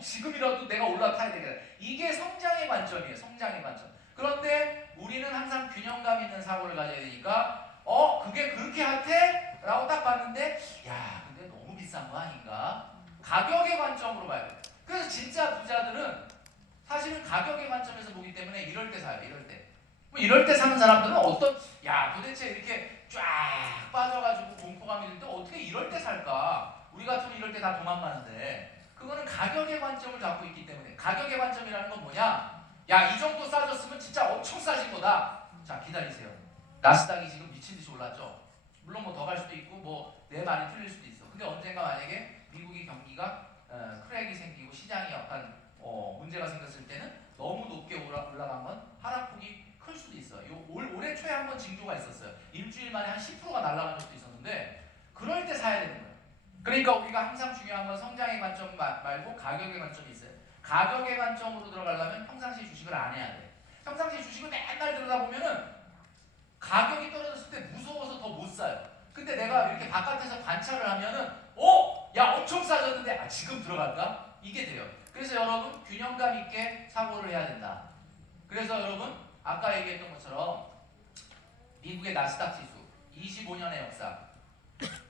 지금이라도 내가 올라타야 되겠다. 이게 성장의 관점이에요. 성장의 관점. 그런데 우리는 항상 균형감 있는 사고를 가져야 되니까 그게 그렇게 핫해? 라고 딱 봤는데 야 근데 너무 비싼 거 아닌가? 가격의 관점으로 봐야 돼. 그래서 진짜 부자들은 사실은 가격의 관점에서 보기 때문에 이럴 때 사요. 이럴 때. 뭐 이럴 때 사는 사람들은 도대체 이렇게 쫙 빠져가지고 공포감이 드는데 어떻게 이럴 때 살까? 우리 같으면 이럴 때 다 도망가는데 그거는 가격의 관점을 잡고 있기 때문에. 가격의 관점이라는 건 뭐냐? 야, 이 정도 싸졌으면 진짜 엄청 싸진 거다. 자, 기다리세요. 나스닥이 지금 미친 듯이 올랐죠. 물론 뭐 더 갈 수도 있고 뭐 내 말이 틀릴 수도 있어. 근데 언젠가 만약에 미국의 경기가 크랙이 생기고 시장이 약간 문제가 생겼을 때는 너무 높게 올라간 건 하락폭이 클 수도 있어요. 올해 초에 한번 징조가 있었어요. 일주일 만에 한 10%가 날아간 적도 있었는데 그럴 때 사야 되는 거예요. 그러니까 우리가 항상 중요한 건 성장의 관점 말고 가격의 관점이 있어요. 가격의 관점으로 들어가려면 평상시 주식을 안 해야 돼. 평상시 주식을 맨날 들여다보면은 가격이 떨어졌을 때 무서워서 더 못 사요. 근데 내가 이렇게 바깥에서 관찰을 하면은 야 엄청 싸졌는데 지금 들어갈까? 이게 돼요. 그래서 여러분 균형감 있게 사고를 해야 된다. 그래서 여러분 아까 얘기했던 것처럼 미국의 나스닥 지수 25년의 역사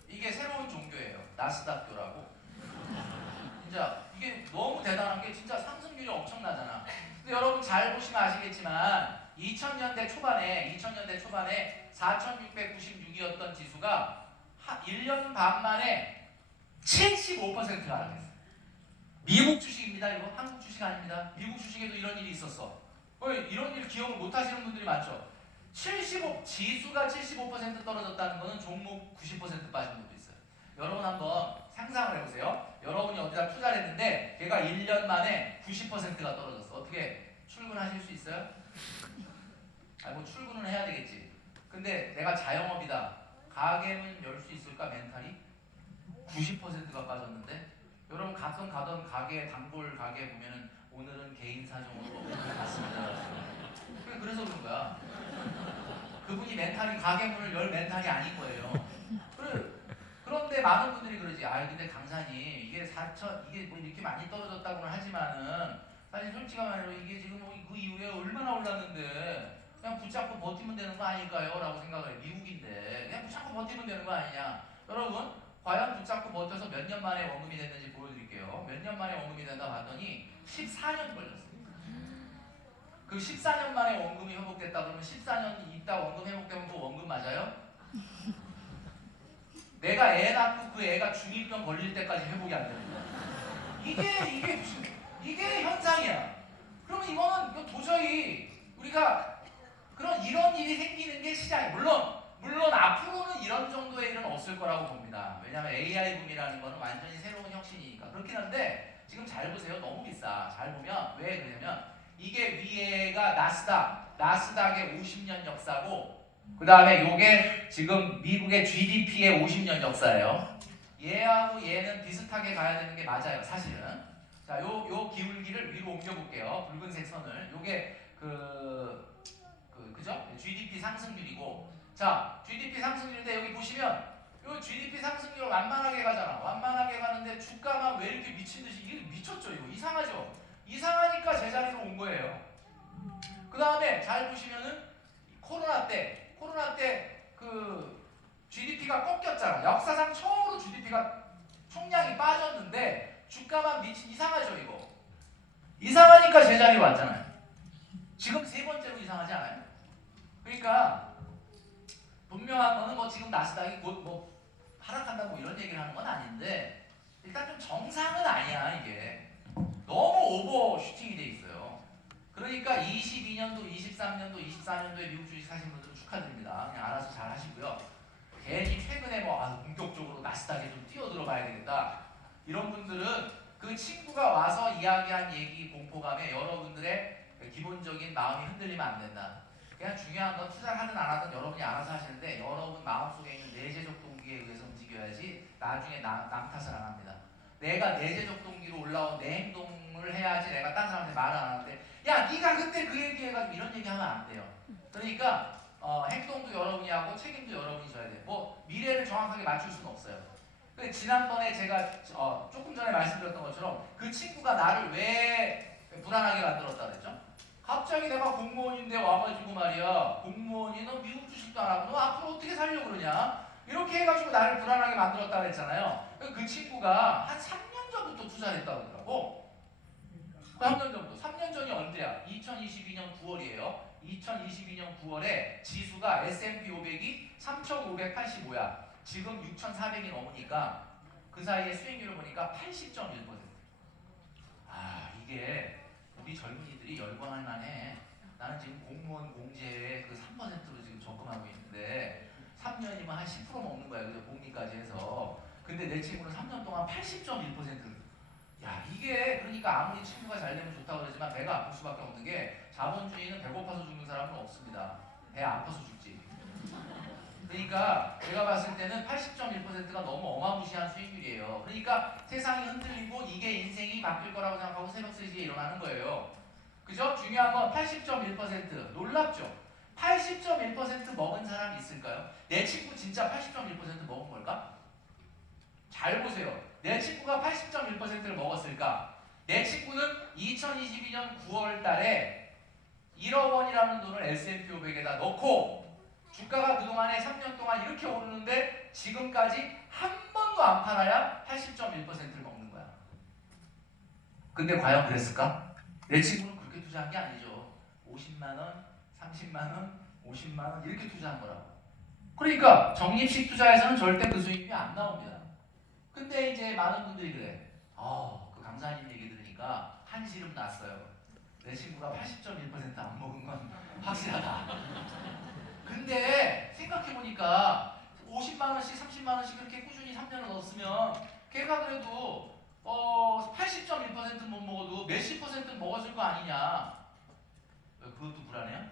이게 새로운 종교예요. 나스닥교라고. 진짜 이게 너무 대단한 게 진짜 상승률이 엄청나잖아. 근데 여러분 잘 보시면 아시겠지만 2000년대 초반에 4,696이었던 지수가 1년 반 만에 75%가 하락했어요. 미국 주식입니다. 이거 한국 주식 아닙니다. 미국 주식에도 이런 일이 있었어. 이런 일 기억을 못 하시는 분들이 많죠. 지수가 75% 떨어졌다는 거는 종목 90% 빠진 것도 있어요. 여러분 한번 상상을 해보세요. 여러분이 어디다 투자를 했는데 걔가 1년 만에 90%가 떨어졌어. 어떻게 출근하실 수 있어요? 뭐 출근은 해야 되겠지. 근데 내가 자영업이다. 가게는 열 수 있을까? 멘탈이? 90%가 빠졌는데 여러분 가끔 가던 가게, 단골 가게 보면은 오늘은 개인 사정으로 갔습니다. 그래서 그런 거야. 그분이 가게 문을 열 멘탈이 아닌 거예요. 그런데 많은 분들이 그러지. 근데 강사님 이게 뭐 이렇게 많이 떨어졌다고는 하지만은 사실 솔직히 말해서 이게 지금 그 이후에 얼마나 올랐는데 그냥 붙잡고 버티면 되는 거 아닐까요? 라고 생각을 해. 미국인데 그냥 붙잡고 버티면 되는 거 아니냐. 여러분 과연 붙잡고 버텨서 몇 년 만에 원금이 됐는지 보여드릴게요. 몇 년 만에 원금이 된다 봤더니 14년 걸렸어요. 그 14년 만에 원금이 회복됐다 그러면 14년 있다 원금 회복되면 그 원금 맞아요? 내가 애 낳고 그 애가 중2병 걸릴 때까지 회복이 안 되는 거야. 이게 현상이야. 그러면 이거 도저히 우리가 이런 일이 생기는 게 시장이 물론 앞으로는 이런 정도의 일은 없을 거라고 봅니다. 왜냐하면 AI 붐이라는 거는 완전히 새로운 혁신이니까. 그렇긴 한데 지금 잘 보세요. 너무 비싸. 잘 보면 왜 그러냐면 이게 위에가 나스닥의 50년 역사고 그 다음에 요게 지금 미국의 GDP의 50년 역사예요. 얘하고 얘는 비슷하게 가야 되는 게 맞아요. 사실은. 자, 요 기울기를 위로 옮겨볼게요. 붉은색 선을. 요게 그죠? GDP 상승률이고. 자, GDP 상승률인데 여기 보시면 요 GDP 상승률 완만하게 가잖아. 완만하게 가는데 주가만 왜 이렇게 미친 듯이 이게 미쳤죠? 이거 이상하죠? 이상하니까 제자리로 온 거예요. 그 다음에 잘 보시면은 코로나 때 그 GDP가 꺾였잖아. 역사상 처음으로 GDP가 총량이 빠졌는데 주가만 이상하죠 이거. 이상하니까 제자리로 왔잖아요. 지금 세 번째로 이상하지 않아요? 그러니까 분명한 거는 지금 나스닥이 곧 하락한다고 이런 얘기를 하는 건 아닌데 일단 좀 정상은 아니야 이게. 너무 오버슈팅이 돼 있어요. 그러니까 22년도, 23년도, 24년도에 미국 주식 사신 분들은 축하드립니다. 그냥 알아서 잘 하시고요. 괜히 최근에 본격적으로 나스닥에 좀 뛰어들어 봐야 되겠다. 이런 분들은 그 친구가 와서 이야기한 얘기 공포감에 여러분들의 기본적인 마음이 흔들리면 안 된다. 그냥 중요한 건 투자를 하든 안 하든 여러분이 알아서 하시는데 여러분 마음속에 있는 내재적 동기에 의해서 움직여야지 나중에 남 탓을 안 합니다. 내가 내재적 동기로 올라온 내 행동을 해야지 내가 딴 사람한테 말을 안 하는데 야 네가 그때 그 얘기해가지고 이런 얘기하면 안 돼요. 그러니까 행동도 여러분이 하고 책임도 여러분이 져야 돼요. 미래를 정확하게 맞출 수는 없어요. 근데 지난번에 제가 조금 전에 말씀드렸던 것처럼 그 친구가 나를 왜 불안하게 만들었다 그랬죠? 갑자기 내가 공무원인데 와가지고 말이야, 공무원이 너 미국 주식도 안 하고 너 앞으로 어떻게 살려고 그러냐? 이렇게 해가지고 나를 불안하게 만들었다 그랬잖아요. 그 친구가 한 3년 전부터 투자를 했다고 그러더라고. 3년 전부터. 3년 전이 언제야? 2022년 9월이에요. 2022년 9월에 지수가 S&P 500이 3,585야. 지금 6,400이 넘으니까 그 사이에 수익률을 보니까 80.1%. 아, 이게 우리 젊은이들이 열광할 만해. 나는 지금 공무원 공제에 그 3%로 지금 접근하고 있는데 3년이면 한 10% 먹는 거야. 그죠? 복리까지 해서. 근데 내 친구는 3년 동안 80.1%. 야, 이게 그러니까 아무리 친구가 잘 되면 좋다고 그러지만 배가 아플 수밖에 없는 게 자본주의는 배고파서 죽는 사람은 없습니다. 배 아파서 죽지. 그러니까 제가 봤을 때는 80.1%가 너무 어마무시한 수익률이에요. 그러니까 세상이 흔들리고 이게 인생이 바뀔 거라고 생각하고 새벽 3시에 일어나는 거예요. 그죠? 중요한 건 80.1%. 놀랍죠? 80.1% 먹은 사람이 있을까요? 내 친구 진짜 80.1% 먹은 걸까? 잘 보세요. 내 친구가 80.1%를 먹었을까? 내 친구는 2022년 9월 달에 1억 원이라는 돈을 S&P 500에다 넣고 주가가 그동안에 3년 동안 이렇게 오르는데 지금까지 한 번도 안 팔아야 80.1%를 먹는 거야. 근데 과연 그랬을까? 내 친구는 그렇게 투자한 게 아니죠. 50만 원, 30만 원, 50만 원 이렇게 투자한 거라고. 그러니까 적립식 투자에서는 절대 그 수익이 안 나옵니다. 근데 이제 많은 분들이 그래. 그 강사님 얘기 들으니까 한시름 났어요. 내 친구가 80.1% 안 먹은 건 확실하다. 근데 생각해보니까 50만 원씩 30만 원씩 그렇게 꾸준히 3년을 넣었으면 걔가 그래도 80.1% 못 먹어도 몇십 퍼센트 먹었을 거 아니냐. 그것도 불안해요?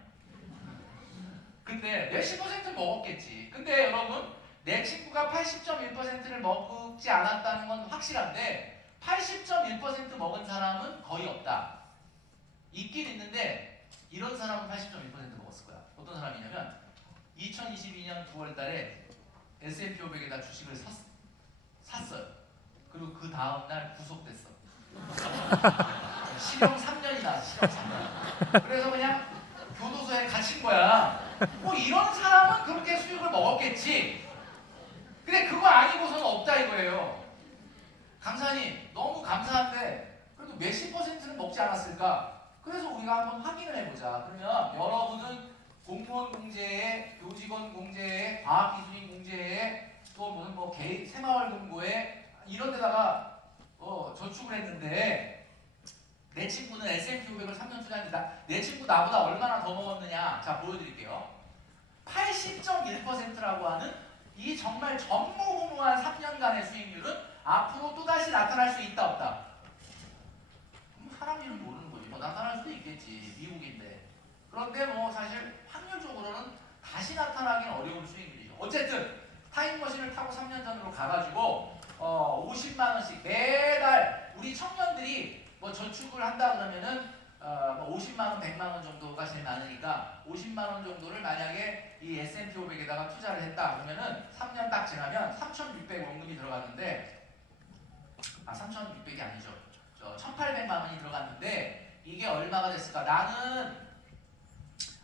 근데 몇십 퍼센트 먹었겠지. 근데 여러분 내 친구가 80.1%를 먹지 않았다는 건 확실한데 80.1% 먹은 사람은 거의 없다. 있긴 있는데 이런 사람은 80.1% 먹었을 거야. 어떤 사람이냐면 2022년 9월 달에 S&P 500에다 주식을 샀어요. 그리고 그 다음날 구속됐어. 실형 3년이나 실형 3년. 그래서 그냥 교도소에 갇힌 거야. 뭐 이런 사람은 그렇게 수익을 먹었겠지. 근데 그거 아니고서는 없다 이거예요. 강사님 너무 감사한데 그래도 몇십 퍼센트는 먹지 않았을까? 그래서 우리가 한번 확인을 해보자. 그러면 여러분은 공무원 공제에, 교직원 공제에, 과학기술인 공제에, 또 무슨 뭐 개인 새마을금고에 이런 데다가 저축을 했는데 내 친구는 S&P 500을 3년 투자했는데 내 친구 나보다 얼마나 더 먹었느냐? 자 보여드릴게요. 80.1%라고 하는 이 정말 전무후무한 3년간의 수익률은 앞으로 또다시 나타날 수 있다 없다? 사람 이름 모르는 거지. 뭐 나타날 수도 있겠지. 미국인데. 그런데 뭐 사실 확률적으로는 다시 나타나기는 어려운 수익률이죠. 어쨌든 타임머신을 타고 3년 전으로 가가지고 50만 원씩 매달 우리 청년들이 뭐 저축을 한다 그러면은 뭐 50만 원, 100만 원 정도가 제일 많으니까 50만 원 정도를 만약에 이 S&P 500에다가 투자를 했다 그러면은 3년 딱 지나면 3,600 원금이 들어갔는데 3,600이 아니죠. 1,800만 원이 들어갔는데 이게 얼마가 됐을까? 나는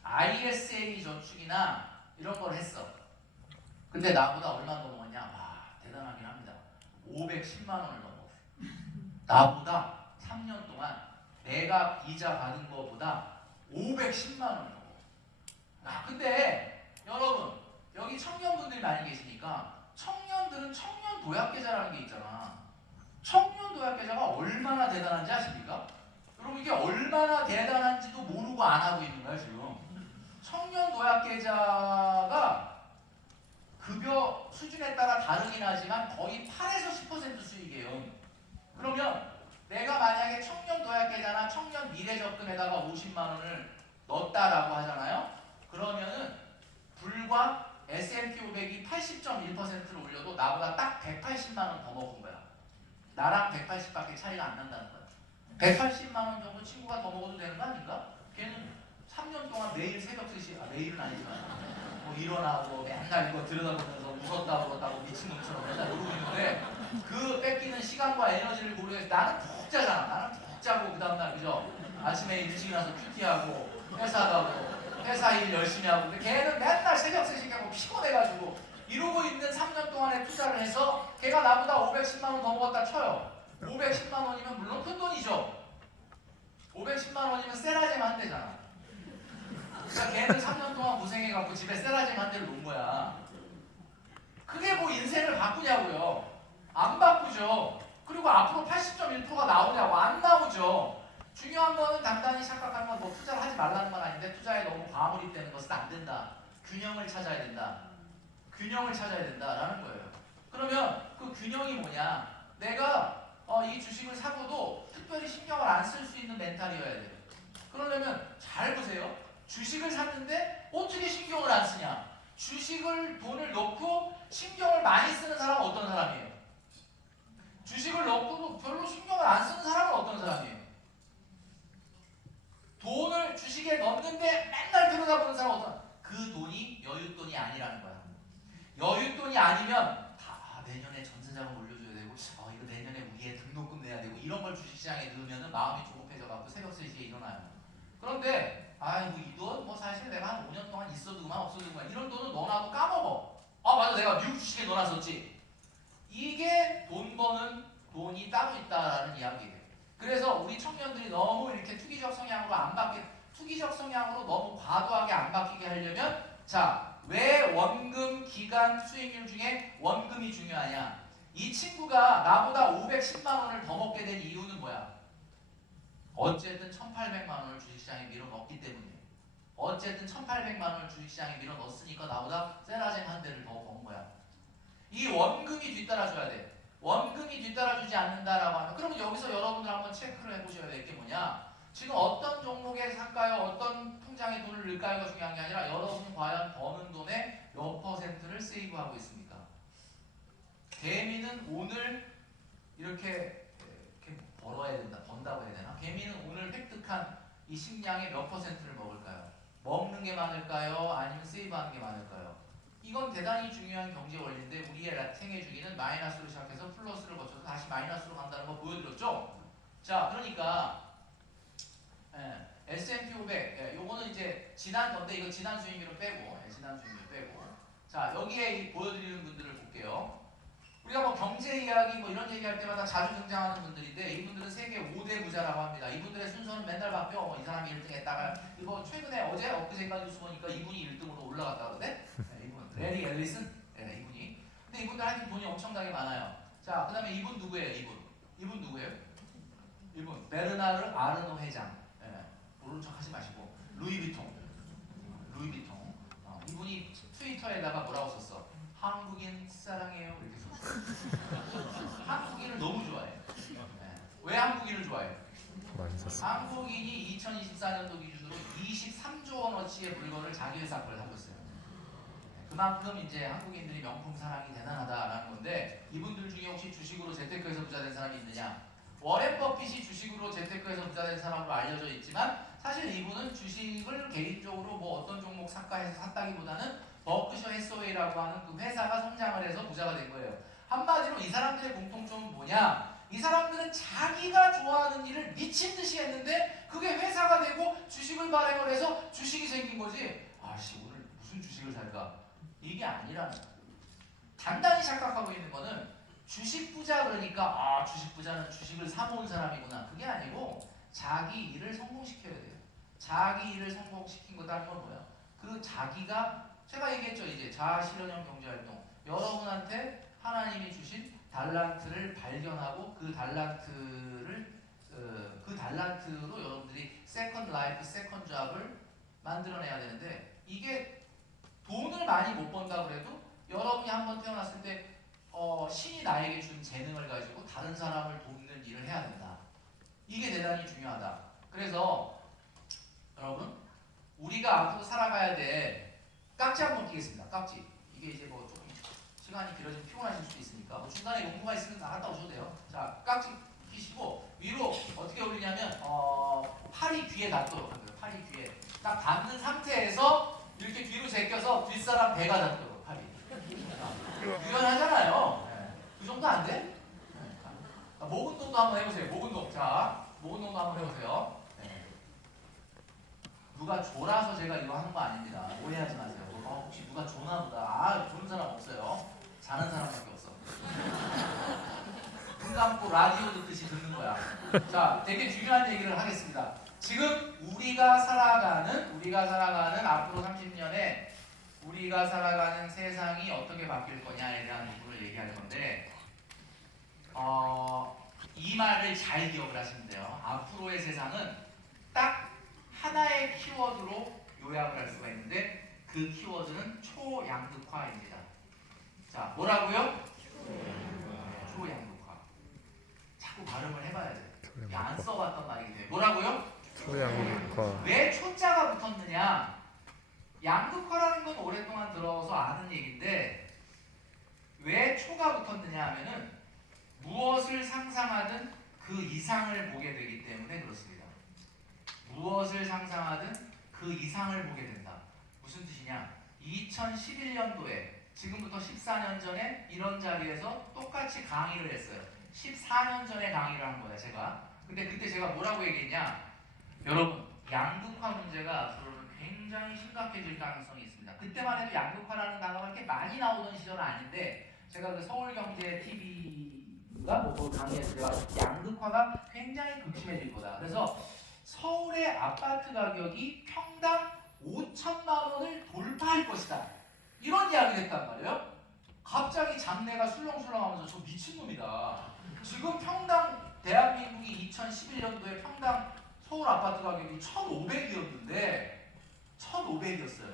ISA 저축이나 이런 걸 했어. 근데 나보다 얼마 더 먹었냐? 와 대단하긴 합니다. 510만 원을 넘었어. 나보다 3년 동안 내가 이자 받은 거보다 510만 원을 넘어. 근데 여러분 여기 청년분들이 많이 계시니까 청년들은 청년 도약계좌라는 게 있잖아. 청년 도약계좌가 얼마나 대단한지 아십니까? 여러분 이게 얼마나 대단한지도 모르고 안 하고 있는 거야 지금. 청년 도약계좌가 급여 수준에 따라 다르긴 하지만 거의 8에서 10% 수익이에요. 그러면 내가 만약에 청년 도약계좌나 청년 미래적금에다가 50만 원을 넣었다라고 하잖아요. 그러면은 불과 S&P 500이 80.1%를 올려도 나보다 딱 180만 원 더 먹은 거야. 나랑 180밖에 차이가 안 난다는 거야. 180만 원 정도 친구가 더 먹어도 되는 거 아닌가? 걔는 3년 동안 매일 새벽 3시, 매일은 아니지만 뭐 일어나고 맨날 이거 들여다보면서 웃었다 울었다고 미친놈처럼 맨날 놀고 있는데 그 뺏기는 시간과 에너지를 고려해서 나는 푹 자잖아. 나는 푹 자고 그 다음날 그죠? 아침에 일찍 일어나서 큐티하고 회사 가고 회사 일 열심히 하고. 근데 걔는 맨날 새벽 3시에 하고 피곤해가지고 이러고 있는 3년 동안에 투자를 해서 걔가 나보다 510만 원 더 먹었다 쳐요. 510만 원이면 물론 큰 돈이죠. 510만 원이면 세라젬 한 대잖아. 그러니까 걔는 3년 동안 고생해갖고 집에 세라젬 한 대를 놓은 거야. 그게 뭐 인생을 바꾸냐고요. 안 바꾸죠. 그리고 앞으로 80.1%가 나오냐고. 안 나오죠. 중요한 거는 단단히 착각하는 건 뭐 투자를 하지 말라는 건 아닌데 투자에 너무 과몰입되는 것은 안 된다. 균형을 찾아야 된다. 균형을 찾아야 된다라는 거예요. 그러면 그 균형이 뭐냐? 내가 이 주식을 사고도 특별히 신경을 안 쓸 수 있는 멘탈이어야 돼요. 그러려면 잘 보세요. 주식을 샀는데 어떻게 신경을 안 쓰냐? 주식을 돈을 넣고 신경을 많이 쓰는 사람은 어떤 사람이에요? 주식을 넣고도 별로 신경을 안 쓰는 사람은 어떤 사람이에요? 돈을 주식에 넣는데 맨날 들여다보는 사람은 어떤 사람? 그 돈이 여윳돈이 아니라는 거야. 여윳돈이 아니면 내년에 전세자금 올려줘야 되고 이거 내년에 우리의 등록금 내야 되고 이런 걸 주식시장에 넣으면 마음이 조급해져갖고 새벽 3시에 일어나요. 그런데 뭐 이 돈 뭐 사실 내가 한 5년 동안 있어도 그만 없어도 그만 이런 돈은 넣어놔도 까먹어. 맞아 내가 미국 주식에 넣어놨었지. 이게 돈 버는 돈이 따로 있다라는 이야기예요. 그래서 우리 청년들이 너무 이렇게 투기적 성향으로 투기적 성향으로 너무 과도하게 안 바뀌게 하려면 왜 원금 기간 수익률 중에 원금이 중요하냐? 이 친구가 나보다 510만 원을 더 먹게 된 이유는 뭐야? 어쨌든 1,800만 원을 주식시장에 밀어 넣었기 때문이에요. 어쨌든 1,800만 원을 주식시장에 밀어 넣었으니까 나보다 세라젬 한 대를 더 번 거야. 이 원금이 뒤따라줘야 돼. 원금이 뒤따라주지 않는다라고 하면 그러면 여기서 여러분들 한번 체크를 해보셔야 될 게 뭐냐? 지금 어떤 종목에 살까요? 어떤 통장에 돈을 넣을까요가 중요한 게 아니라 여러분이 과연 버는 돈의 몇 퍼센트를 세이브하고 있습니까? 개미는 오늘 이렇게 벌어야 된다, 번다고 해야 되나? 개미는 오늘 획득한 이 식량의 몇 퍼센트를 먹을까요? 먹는 게 많을까요? 아니면 세이브하는 게 많을까요? 이건 대단히 중요한 경제 원리인데 우리의 생애 주기는 마이너스로 시작해서 플러스를 거쳐서 다시 마이너스로 간다는 거 보여드렸죠? 그러니까 S&P 500, 요거는 이제 지난 건데 이거 지난 수익률을 빼고, 지난 수익률 빼고. 여기에 보여드리는 분들을 볼게요. 우리가 뭐 경제 이야기 뭐 이런 얘기할 때마다 자주 등장하는 분들인데 이분들은 세계 5대 부자라고 합니다. 이분들의 순서는 맨날 바뀌어. 이 사람이 1등 했다가 이거 최근에 엊그제인가 뉴스 보니까 이분이 1등으로 올라갔다 그러는데 이분 레리 앨리슨 이분이. 근데 이분들 하여튼 돈이 엄청나게 많아요. 그 다음에 이분 누구예요? 이분 누구예요? 이분 베르나르 아르노 회장. 모르는 척 하지 마시고 루이비통. 이분이 트위터에다가 뭐라고 썼어? 한국인 사랑해요 이렇게 썼어. 한국인을 너무 좋아해. 왜 한국인을 좋아해? 한국인이 2024년도 기준으로 23조 원어치의 물건을 자기 회사 걸 사고 있어요. 그만큼 이제 한국인들이 명품 사랑이 대단하다라는 건데 이분들 중에 혹시 주식으로 재테크에서 부자된 사람이 있느냐? 워렌 버핏이 주식으로 재테크에서 부자된 사람으로 알려져 있지만 사실 이분은 주식을 개인적으로 뭐 어떤 종목 샀다해서 샀다기보다는 버크셔 해서웨이라고 하는 그 회사가 성장을 해서 부자가 된 거예요. 한마디로 이 사람들의 공통점은 뭐냐? 이 사람들은 자기가 좋아하는 일을 미친 듯이 했는데 그게 회사가 되고 주식을 발행을 해서 주식이 생긴 거지. 오늘 무슨 주식을 살까? 이게 아니라는 거예요. 단단히 착각하고 있는 거는 주식 부자 그러니까 주식 부자는 주식을 사모은 사람이구나. 그게 아니고 자기 일을 성공시켜야 돼요. 자기 일을 성공시킨 거다는 건 뭐야? 그 자기가 제가 얘기했죠. 이제 자아실현형 경제활동. 여러분한테 하나님이 주신 달란트를 발견하고 그 달란트로 여러분들이 세컨드 라이프, 세컨드 잡을 만들어내야 되는데 이게 돈을 많이 못 번다 그래도 여러분이 한번 태어났을 때 신이 나에게 준 재능을 가지고 다른 사람을 돕는 일을 해야 된다. 이게 대단히 중요하다. 그래서 여러분 우리가 앞으로 살아가야 돼. 깍지 한번 끼겠습니다. 깍지. 이게 이제 뭐 조금 시간이 길어지면 피곤하실 수도 있으니까 뭐 중간에 용도가 있으면 나갔다 오셔도 돼요. 깍지 끼시고 위로 어떻게 올리냐면 팔이 귀에 닿도록 하고요. 팔이 귀에 딱 닿는 상태에서 이렇게 뒤로 제껴서 뒷사람 배가 닿도록 팔이. 유연하잖아요. 그 정도 안 돼? 목 운동도 한번 해보세요. 목 운동. 자, 목 운동도 한번 해보세요. 네. 누가 졸아서 제가 이거 하는 거 아닙니다. 오해하지 마세요. 혹시 누가 조나 보다. 아, 조는 사람 없어요. 자는 사람밖에 없어. 눈 감고 라디오 듣듯이 듣는 거야. 자, 되게 중요한 얘기를 하겠습니다. 지금 우리가 살아가는 앞으로 30년에 우리가 살아가는 세상이 어떻게 바뀔 거냐에 대한 부분을 얘기할 건데, 이 말을 잘 기억을 하시면 돼요. 앞으로의 세상은 딱 하나의 키워드로 요약을 할 수가 있는데, 그 키워드는 초양극화입니다. 자, 뭐라고요? 초양극화. 자꾸 발음을 해봐야 돼. 안 써봤던 말이기 때문에. 뭐라고요? 초양극화. 왜 초자가 붙었느냐? 양극화라는 건 오랫동안 들어서 아는 얘기인데, 왜 초가 붙었느냐 하면은 무엇을 상상하든 그 이상을 보게 되기 때문에 그렇습니다. 무엇을 상상하든 그 이상을 보게 된다. 무슨 뜻이냐? 2011년도에 지금부터 14년 전에 이런 자리에서 똑같이 강의를 했어요. 14년 전에 강의를 한 거야, 제가. 근데 그때 제가 뭐라고 얘기했냐? 여러분, 양극화 문제가 앞으로는 굉장히 심각해질 가능성이 있습니다. 그때만 해도 양극화라는 단어가 그렇게 많이 나오던 시절은 아닌데, 제가 그 서울경제TV가 뭐 강의에서 제가 양극화가 굉장히 극심해질 거다. 그래서 서울의 아파트 가격이 평당 5천만 원을 돌파할 것이다. 이런 이야기를 했단 말이에요. 갑자기 장내가 술렁술렁하면서 저 미친놈이다. 지금 평당 대한민국이 2011년도에 평당 서울 아파트 가격이 1,500이었는데 1,500이었어요.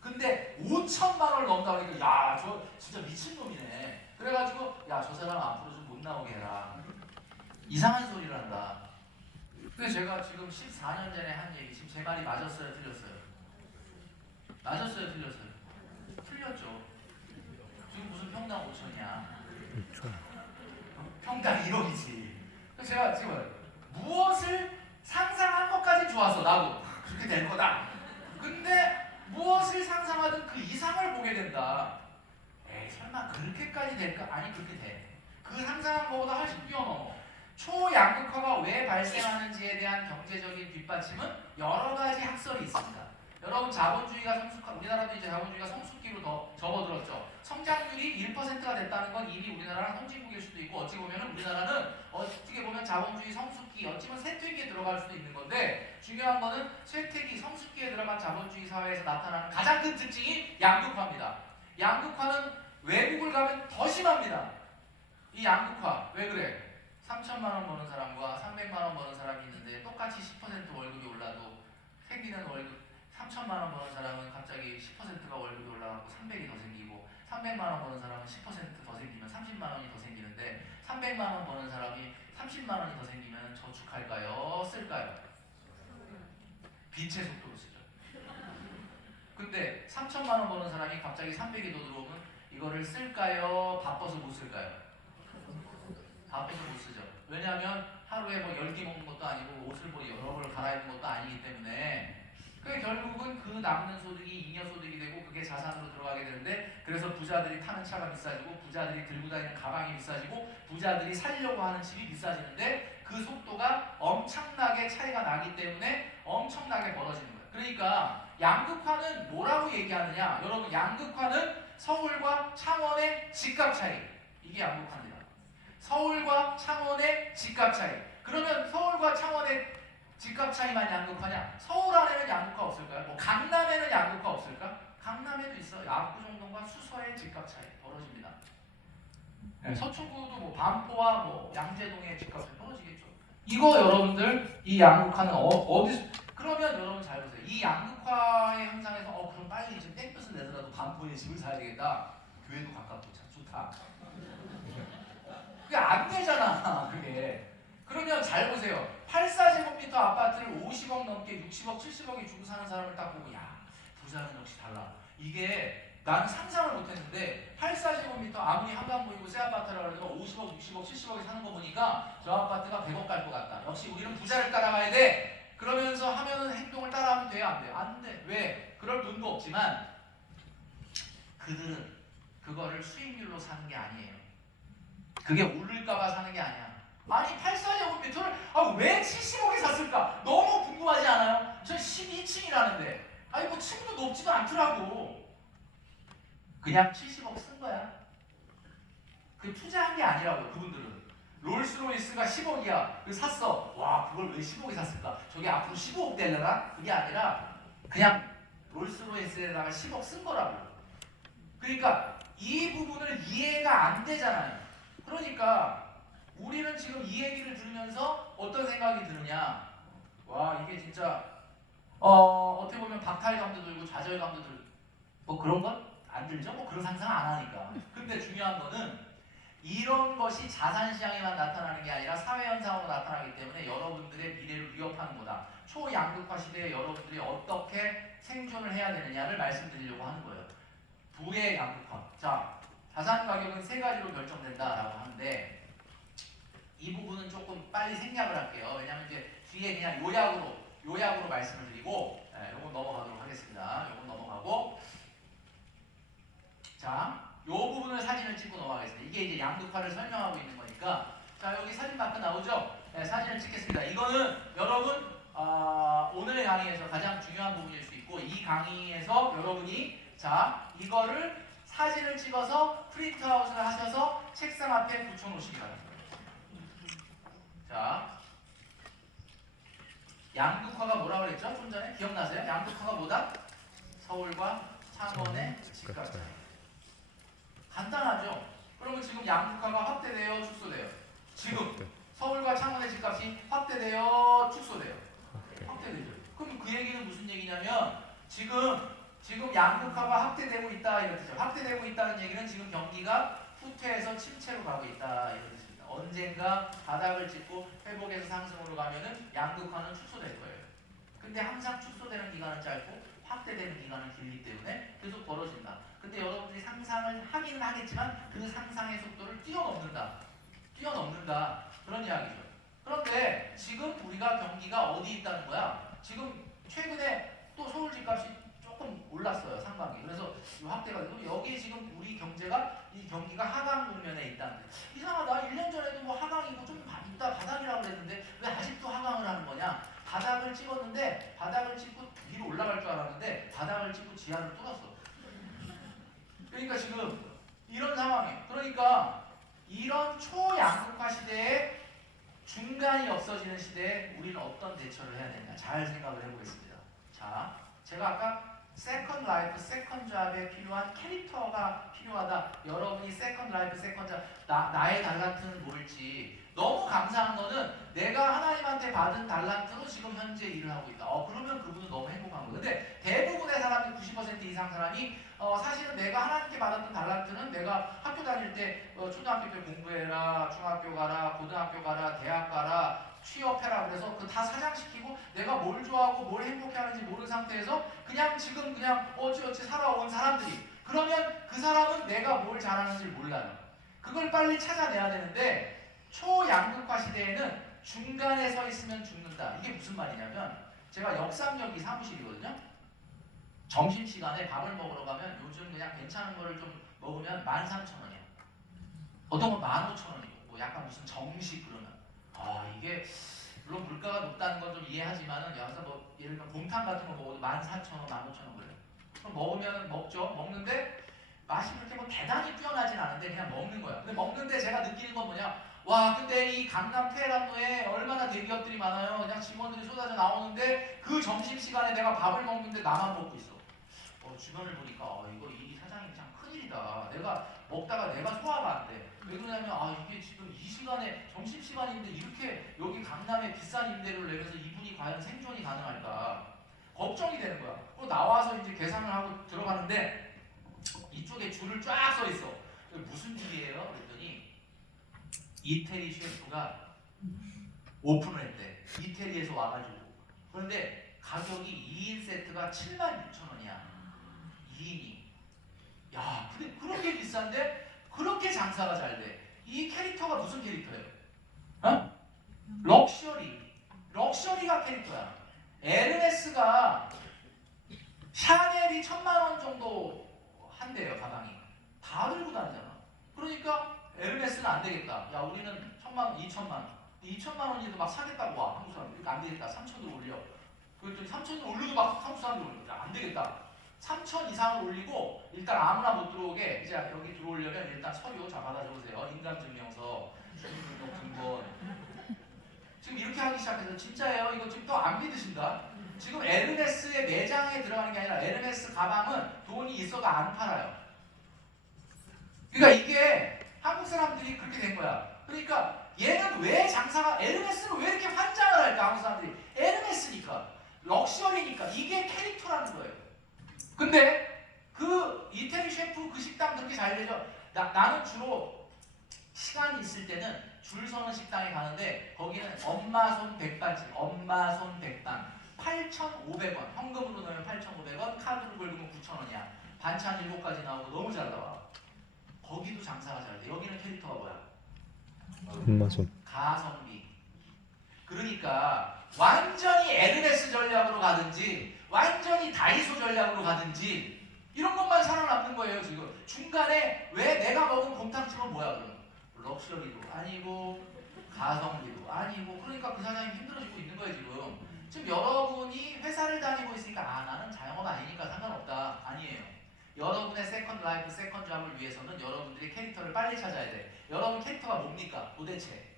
근데 5천만 원을 넘다 그러니까 야, 저 진짜 미친놈이네. 그래가지고 야, 저 사람 앞으로 좀 못 나오게 해라. 이상한 소리를 한다. 근데 제가 지금 14년 전에 한 얘기, 지금 제 말이 맞았어요, 틀렸어요? 맞았어요, 틀렸어요? 틀렸죠. 지금 무슨 평당 5천이야? 평당 1억이지. 그래서 제가 지금 무엇을 상상한 것까지 좋았어. 나도 그렇게 될 거다. 근데 무엇을 상상하든 그 이상을 보게 된다. 에이, 설마 그렇게까지 될까? 아니, 그렇게 돼. 그 상상한 것보다 훨씬 뛰어넘어. 초양극화가 왜 발생하는지에 대한 경제적인 뒷받침은 여러 가지 학설이 있습니다. 여러분, 자본주의가 우리나라도 이제 자본주의가 성숙기로 더 접어들었죠. 성장률이 1%가 됐다는 건 이미 우리나라랑 선진국일 수도 있고, 어찌 보면 우리나라는 어떻게 보면 자본주의 성숙기, 어찌 보면 쇠퇴기에 들어갈 수도 있는 건데, 중요한 거는 쇠퇴기, 성숙기에 들어간 자본주의 사회에서 나타나는 가장 큰 특징이 양극화입니다. 양극화는 외국을 가면 더 심합니다. 이 양극화, 왜 그래? 3천만 원 버는 사람과 300만 원 버는 사람이 있는데 똑같이 10% 월급이 올라도 생기는 월급, 3천만 원 버는 사람은 갑자기 10%가 월급이 올라가고 300이 더 생기고, 300만 원 버는 사람은 10%더 생기면 30만 원이 더 생기는데, 300만 원 버는 사람이 30만 원이 더 생기면 저축할까요? 쓸까요? 빛의 속도로 쓰죠. 근데 3천만 원 버는 사람이 갑자기 300이 더 들어오면 이거를 쓸까요? 바빠서 못 쓸까요? 바빠서 못 쓰죠. 왜냐하면 하루에 뭐 10개 먹는 것도 아니고 옷을 뭐 여러 벌 갈아입는 것도 아니기 때문에, 결국은 그 남는 소득이 잉여소득이 되고 그게 자산으로 들어가게 되는데, 그래서 부자들이 타는 차가 비싸지고, 부자들이 들고 다니는 가방이 비싸지고, 부자들이 살려고 하는 집이 비싸지는데, 그 속도가 엄청나게 차이가 나기 때문에 엄청나게 벌어지는 거예요. 그러니까 양극화는 뭐라고 얘기하느냐? 여러분, 양극화는 서울과 창원의 집값 차이, 이게 양극화입니다. 서울과 창원의 집값 차이. 그러면 서울과 창원의 집값 차이만 양극화냐? 서울 안에는 양극화 없을까요? 뭐 강남에는 양극화 없을까? 강남에도 있어요. 압구정동과 수서의 집값 차이 벌어집니다. 서초구도 뭐 반포와 뭐 양재동의 집값 차이 벌어지겠죠. 이거 여러분들, 이 양극화는 어디서? 그러면 여러분 잘 보세요. 이 양극화의 현상에서 그럼 빨리 지금 땡볕을 내더라도 반포에 집을 사야 되겠다. 교회도 가깝고 참 좋다. 그게 안 되잖아, 그게. 그러면 잘 보세요. 84제곱미터 아파트를 50억 넘게 60억, 70억에 주고 사는 사람을 딱 보고, 야, 부자는 역시 달라. 이게 나는 상상을 못했는데, 84제곱미터 아무리 한강 보이고 새 아파트라고 해도 50억, 60억, 70억에 사는 거 보니까 저 아파트가 100억 갈 것 같다. 역시 우리는 부자를 따라가야 돼. 그러면서 하면은 행동을 따라하면 돼요, 안 돼요? 안 돼. 왜? 그럴 돈도 없지만 그들은 그거를 수익률로 사는 게 아니에요. 그게 오를까봐 사는 게 아니야. 아니 84제곱미터를 왜 70억에 샀을까? 너무 궁금하지 않아요? 저 12층이라는데 아니 뭐 층도 높지도 않더라고. 그냥 70억 쓴 거야. 그 투자한 게 아니라고요. 그분들은 롤스로이스가 10억이야. 그 샀어. 와 그걸 왜 10억에 샀을까? 저게 앞으로 15억 되려나? 그게 아니라 그냥 롤스로이스에다가 10억 쓴 거라고. 그러니까 이 부분을 이해가 안 되잖아요. 그러니까 우리는 지금 이 얘기를 들으면서 어떤 생각이 드느냐? 와 이게 진짜 어떻게 보면 박탈감도 들고 좌절감도 들고 뭐 그런 건 안 들죠? 뭐 그런 상상 안 하니까. 근데 중요한 거는 이런 것이 자산시장에만 나타나는 게 아니라 사회현상으로 나타나기 때문에 여러분들의 미래를 위협하는 거다. 초양극화 시대에 여러분들이 어떻게 생존을 해야 되느냐를 말씀드리려고 하는 거예요. 부의 양극화. 자, 자산 가격은 세 가지로 결정된다라고 하는데 이 부분은 조금 빨리 생략을 할게요. 왜냐하면 이제 뒤에 그냥 요약으로 말씀을 드리고 요건 넘어가도록 하겠습니다. 요건 넘어가고 자, 요 부분을 사진을 찍고 넘어가겠습니다. 이게 이제 양극화를 설명하고 있는 거니까 자, 여기 사진 밖에 나오죠? 네, 사진을 찍겠습니다. 이거는 여러분 오늘 강의에서 가장 중요한 부분일 수 있고 이 강의에서 여러분이 자, 이거를 사진을 찍어서 프린트아웃을 하셔서 책상 앞에 붙여놓으시기 바랍니다. 자, 양극화가 뭐라고 그랬죠? 좀 전에 기억나세요? 양극화가 뭐다? 서울과 창원의 집값 차이. 간단하죠? 그러면 지금 양극화가 확대돼요? 축소돼요? 지금 서울과 창원의 집값이 확대돼요? 축소돼요? 확대되죠. 그럼 그 얘기는 무슨 얘기냐면 지금 양극화가 확대되고 있다 이런 뜻이죠. 확대되고 있다는 얘기는 지금 경기가 후퇴해서 침체로 가고 있다 이런 뜻입니다. 언젠가 바닥을 찍고 회복해서 상승으로 가면은 양극화는 축소될 거예요. 근데 항상 축소되는 기간은 짧고 확대되는 기간은 길기 때문에 계속 벌어진다. 근데 여러분들이 상상을 하기는 하겠지만 그 상상의 속도를 뛰어넘는다 그런 이야기죠. 그런데 지금 우리가 경기가 어디 있다는 거야? 지금 최근에 또 서울 집값이 조금 올랐어요. 상반기. 그래서 확대가 되고 여기 지금 우리 경제가 이 경기가 하강 국면에 있다는데 이상하다. 1년 전에도 뭐 하강이고 좀 이따 바닥이라고 그랬는데 왜 아직도 하강을 하는 거냐? 바닥을 찍었는데 바닥을 찍고 위로 올라갈 줄 알았는데 바닥을 찍고 지하를 뚫었어. 그러니까 지금 이런 상황이에요. 그러니까 이런 초양극화 시대에 중간이 없어지는 시대에 우리는 어떤 대처를 해야 되냐 잘 생각을 해보겠습니다. 자, 제가 아까 세컨드 라이프, 세컨드 잡에 필요한 캐릭터가 필요하다. 여러분이 세컨드 라이프, 세컨드 잡 나의 달란트는 뭘지 너무 감사한 거는 내가 하나님한테 받은 달란트로 지금 현재 일을 하고 있다. 그러면 그분은 너무 행복한 거예요. 근데 대부분의 사람이 90% 이상 사람이 사실은 내가 하나님께 받았던 달란트는 내가 학교 다닐 때 초등학교 때 공부해라, 중학교 가라, 고등학교 가라, 대학 가라, 취업해라 그래서 그 다 사장시키고 내가 뭘 좋아하고 뭘 행복해하는지 모르는 상태에서 그냥 지금 그냥 어찌어찌 살아온 사람들이 그러면 그 사람은 내가 뭘 잘하는지 몰라요. 그걸 빨리 찾아내야 되는데 초양극화 시대에는 중간에 서 있으면 죽는다. 이게 무슨 말이냐면 제가 역삼역이 사무실이거든요. 점심시간에 밥을 먹으러 가면 요즘 그냥 괜찮은 거를 좀 먹으면 13,000원이야. 보통은 15,000원이고 뭐 약간 무슨 정식 그러면 이게 물론 물가가 높다는 건 좀 이해하지만은 여기서 뭐 예를 들면 곰탕 같은 거 먹어도 14,000원, 15,000원 그래요. 그럼 먹으면 먹죠. 먹는데 맛이 그렇게 뭐 대단히 뛰어나진 않은데 그냥 먹는 거야. 근데 먹는데 제가 느끼는 건 뭐냐? 와 근데 이 강남 테헤란로에 얼마나 대기업들이 많아요. 그냥 직원들이 쏟아져 나오는데 그 점심시간에 내가 밥을 먹는데 나만 먹고 있어. 주변을 보니까 이거 이 사장이 참 큰일이다. 내가 먹다가 내가 소화가 안 돼. 왜 그러냐면 이게 지금 이 시간에 점심시간인데 이렇게 여기 강남에 비싼 임대료를 내면서 이분이 과연 생존이 가능할까 걱정이 되는 거야. 그리고 나와서 이제 계산을 하고 들어가는데 이쪽에 줄을 쫙 서 있어. 무슨 일이에요? 그랬더니 이태리 셰프가 오픈을 했대. 이태리에서 와가지고. 그런데 가격이 2인 세트가 76,000원이야. 2인이. 야, 근데 그렇게 비싼데 그렇게 장사가 잘 돼. 이 캐릭터가 무슨 캐릭터예요? 럭셔리가 캐릭터야. 에르메스가 샤넬이 1,000만원 정도 한대요. 가방이 다 들고 다니잖아. 그러니까 에르메스는 안 되겠다. 야, 우리는 1000만 원, 2000만 원. 2000만 원이도 막 사겠다고 와. 한국 사람. 그러니까 안 되겠다. 3000으로 올려. 그랬더니 3000을 올려도 막 한국 사람들 올려. 안 되겠다. 3000 이상을 올리고 일단 아무나 못 들어오게 이제 여기 들어오려면 일단 서류 자 받아 적으세요. 인감증명서, 주민등록증본. 지금 이렇게 하기 시작해서 진짜예요. 이거 지금 또 안 믿으신다. 지금 에르메스의 매장에 들어가는 게 아니라 에르메스 가방은 돈이 있어도 안 팔아요. 그러니까 이게 한국 사람들이 그렇게 된 거야. 그러니까 얘는 왜 장사가 에르메스는 왜 이렇게 환장을 할까? 한국 사람들이 에르메스니까 럭셔리니까 이게 캐릭터라는 거예요. 근데 그 이태리 셰프 그 식당 그렇게 잘 되죠. 나는 주로 시간이 있을 때는 줄 서는 식당에 가는데 거기는 엄마 손 백반집, 엄마 손 백반 8,500원, 현금으로 넣으면 8,500원, 카드로 긁으면 9,000원이야. 반찬 7가지 나오고 너무 잘 나와. 거기도 장사가 잘 돼. 여기는 캐릭터가 뭐야? 엄마 손. 가성비. 그러니까 완전히 에르메스 전략으로 가든지 완전히 다이소 전략으로 가든지 이런 것만 살아남는 거예요. 지금 중간에 왜 내가 먹은 곰탕집은 뭐야 그럼? 럭셔리도 아니고 가성비도 아니고 그러니까 그 사장님 힘들어지고 있는 거예요 지금. 지금 여러분이 회사를 다니고 있으니까 아 나는 자영업 아니니까 상관없다. 아니에요. 여러분의 세컨드 라이프, 세컨드 잡을 위해서는 여러분들이 캐릭터를 빨리 찾아야 돼. 여러분 캐릭터가 뭡니까? 도대체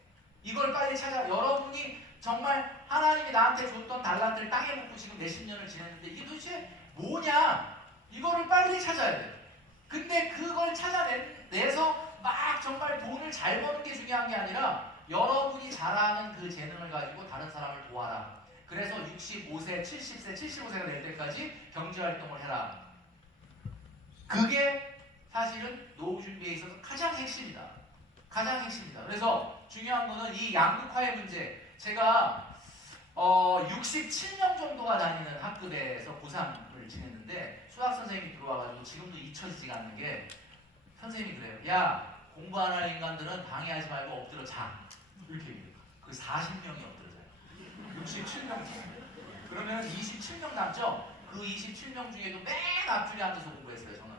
이걸 빨리 찾아. 여러분이 정말 하나님이 나한테 줬던 달란트를 땅에 묻고 지금 몇십 년을 지냈는데 이게 도대체 뭐냐? 이거를 빨리 찾아야 돼. 근데 그걸 찾아내서 막 정말 돈을 잘 버는 게 중요한 게 아니라 여러분이 잘하는 그 재능을 가지고 다른 사람을 도와라. 그래서 65세, 70세, 75세가 될 때까지 경제활동을 해라. 그게 사실은 노후 준비에 있어서 가장 핵심이다. 가장 핵심이다. 그래서 중요한 거는 이 양극화의 문제. 제가 67명 정도가 다니는 학급에서 고3을 지냈는데 수학 선생님이 들어와가지고 지금도 잊혀지지가 않는 게 선생님이 그래요. 야 공부 안 할 인간들은 방해하지 말고 엎드려 자. 이렇게 얘기해요. 그 40명이 엎드려 자요. 67명 중에. 그러면 27명 남죠? 그 27명 중에도 맨 앞줄에 앉아서 공부했어요 저는.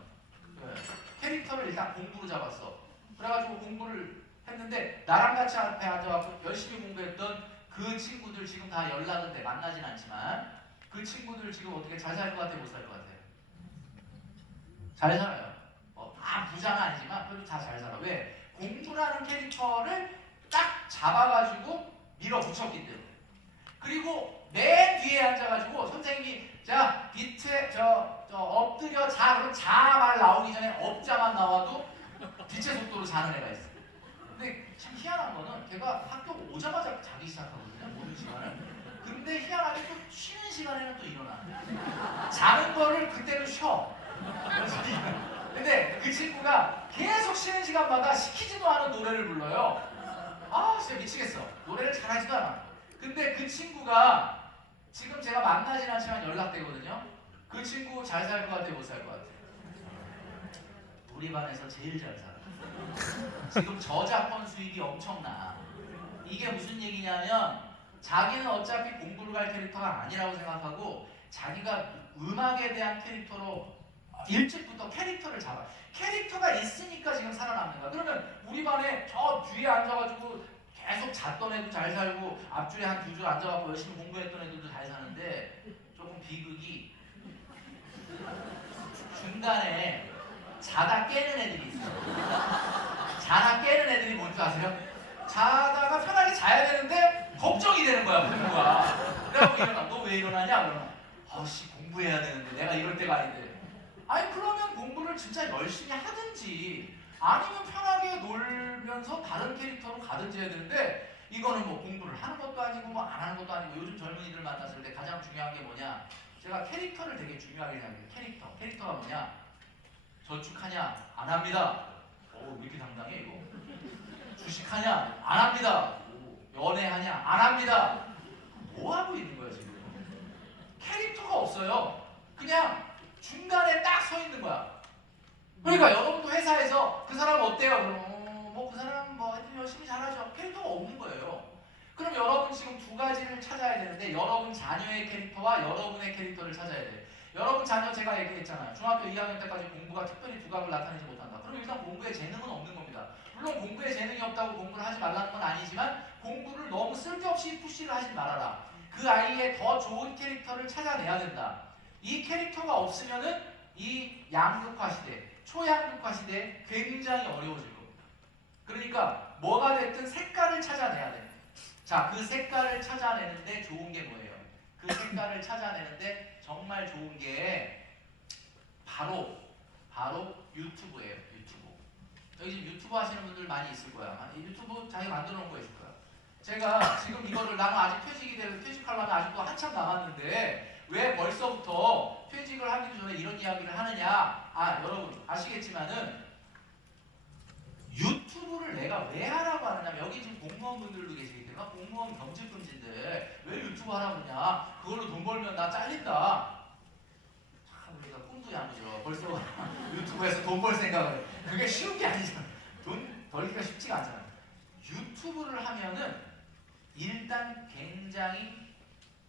네. 캐릭터를 일단 공부로 잡았어. 그래가지고 공부를 했는데 나랑 같이 앞에 앉아갖고 열심히 공부했던 그 친구들 지금 다 연락은 돼. 만나진 않지만 그 친구들 지금 어떻게 잘 살 것 같아? 못 살 것 같아? 잘 살아요. 부자는 아니지만 그래도 다 잘 살아. 왜? 공부라는 캐릭터를 딱 잡아가지고 밀어붙였기 때문에. 그리고 맨 뒤에 앉아가지고 선생님이 자 밑에 저 엎드려 자 그럼 자 말 나오기 전에 업자만 나와도 빛의 속도로 자는 애가 있어. 근데 참 희한한 거는 걔가 학교 오자마자 자기 시작하거든요. 모든 시간을. 근데 희한하게 또 쉬는 시간에는 또 일어나. 자는 거를 그때는 쉬어. 근데 그 친구가 계속 쉬는 시간마다 시키지도 않은 노래를 불러요. 아 진짜 미치겠어. 노래를 잘하지도 않아. 근데 그 친구가 지금 제가 만나진 않지만 연락되거든요. 그 친구 잘 살 것 같아? 못 살 것 같아? 우리 반에서 제일 잘 살아. 지금 저작권 수익이 엄청나. 이게 무슨 얘기냐면 자기는 어차피 공부를 할 캐릭터가 아니라고 생각하고 자기가 음악에 대한 캐릭터로 일찍부터 캐릭터를 잡아. 캐릭터가 있으니까 지금 살아남는 거야. 그러면 우리 반에 저 뒤에 앉아가지고 계속 잤던 애도 잘 살고 앞줄에 한 두 줄 앉아갖고 열심히 공부했던 애들도 잘 사는데 조금 비극이 중간에 자다 깨는 애들이 있어요. 자다 깨는 애들이 뭔지 아세요? 자다가 편하게 자야 되는데 걱정이 되는 거야 공부가. 그래갖고 일어나. 너 왜 일어나냐? 그러면 아씨 공부해야 되는데 내가 이럴 때가 아닌데. 아니 그러면 공부를 진짜 열심히 하든지 아니면 편하게 놀면서 다른 캐릭터로 가든지 해야 되는데 이거는 뭐 공부를 하는 것도 아니고 뭐 안 하는 것도 아니고 요즘 젊은이들 만났을 때 가장 중요한 게 뭐냐? 제가 캐릭터를 되게 중요하게 생각해요. 캐릭터가 뭐냐? 저축하냐? 안 합니다. 왜 이렇게 당당해 이거? 주식하냐? 안 합니다. 연애하냐? 안 합니다. 뭐 하고 있는 거야 지금? 캐릭터가 없어요. 그냥 중간에 딱 서 있는 거야. 그러니까 여러분도 회사에서 그 사람 어때요? 그럼 뭐 그 사람 뭐 하여튼 열심히 잘하죠. 캐릭터가 없는 거예요. 그럼 여러분 지금 두 가지를 찾아야 되는데 여러분 자녀의 캐릭터와 여러분의 캐릭터를 찾아야 돼. 여러분 자녀 제가 얘기했잖아요. 중학교 2학년 때까지 공부가 특별히 두각을 나타내지 못한다. 그럼 일단 공부에 재능은 없는 겁니다. 물론 공부에 재능이 없다고 공부를 하지 말라는 건 아니지만 공부를 너무 쓸데없이 푸시를 하지 말아라. 그 아이의 더 좋은 캐릭터를 찾아내야 된다. 이 캐릭터가 없으면은 이 양극화 시대, 초양극화 시대에 굉장히 어려워질 겁니다. 그러니까 뭐가 됐든 색깔을 찾아내야 돼. 자, 그 색깔을 찾아내는데 좋은 게 뭐예요? 그 색깔을 찾아내는데 정말 좋은 게 바로 유튜브예요. 유튜브. 여기 지금 유튜브 하시는 분들 많이 있을 거야. 유튜브 자기 만들어 놓은 거 있을 거야. 제가 지금 이거를 나는 아직 퇴직이 되고 퇴직하려면 아직도 한참 남았는데 왜 벌써부터 퇴직을 하기 전에 이런 이야기를 하느냐? 여러분 아시겠지만은 유튜브를 내가 왜 하라고 하느냐? 여기 지금 공무원분들도 계시기 때문에 공무원 겸직금지인데 왜 유튜브 하라고 하냐? 그걸로 돈 벌면 나 잘린다. 참 우리가 꿈도 야무져. 벌써 유튜브에서 돈 벌 생각을 해. 그게 쉬운 게 아니잖아. 돈 벌기가 쉽지가 않잖아. 유튜브를 하면은 일단 굉장히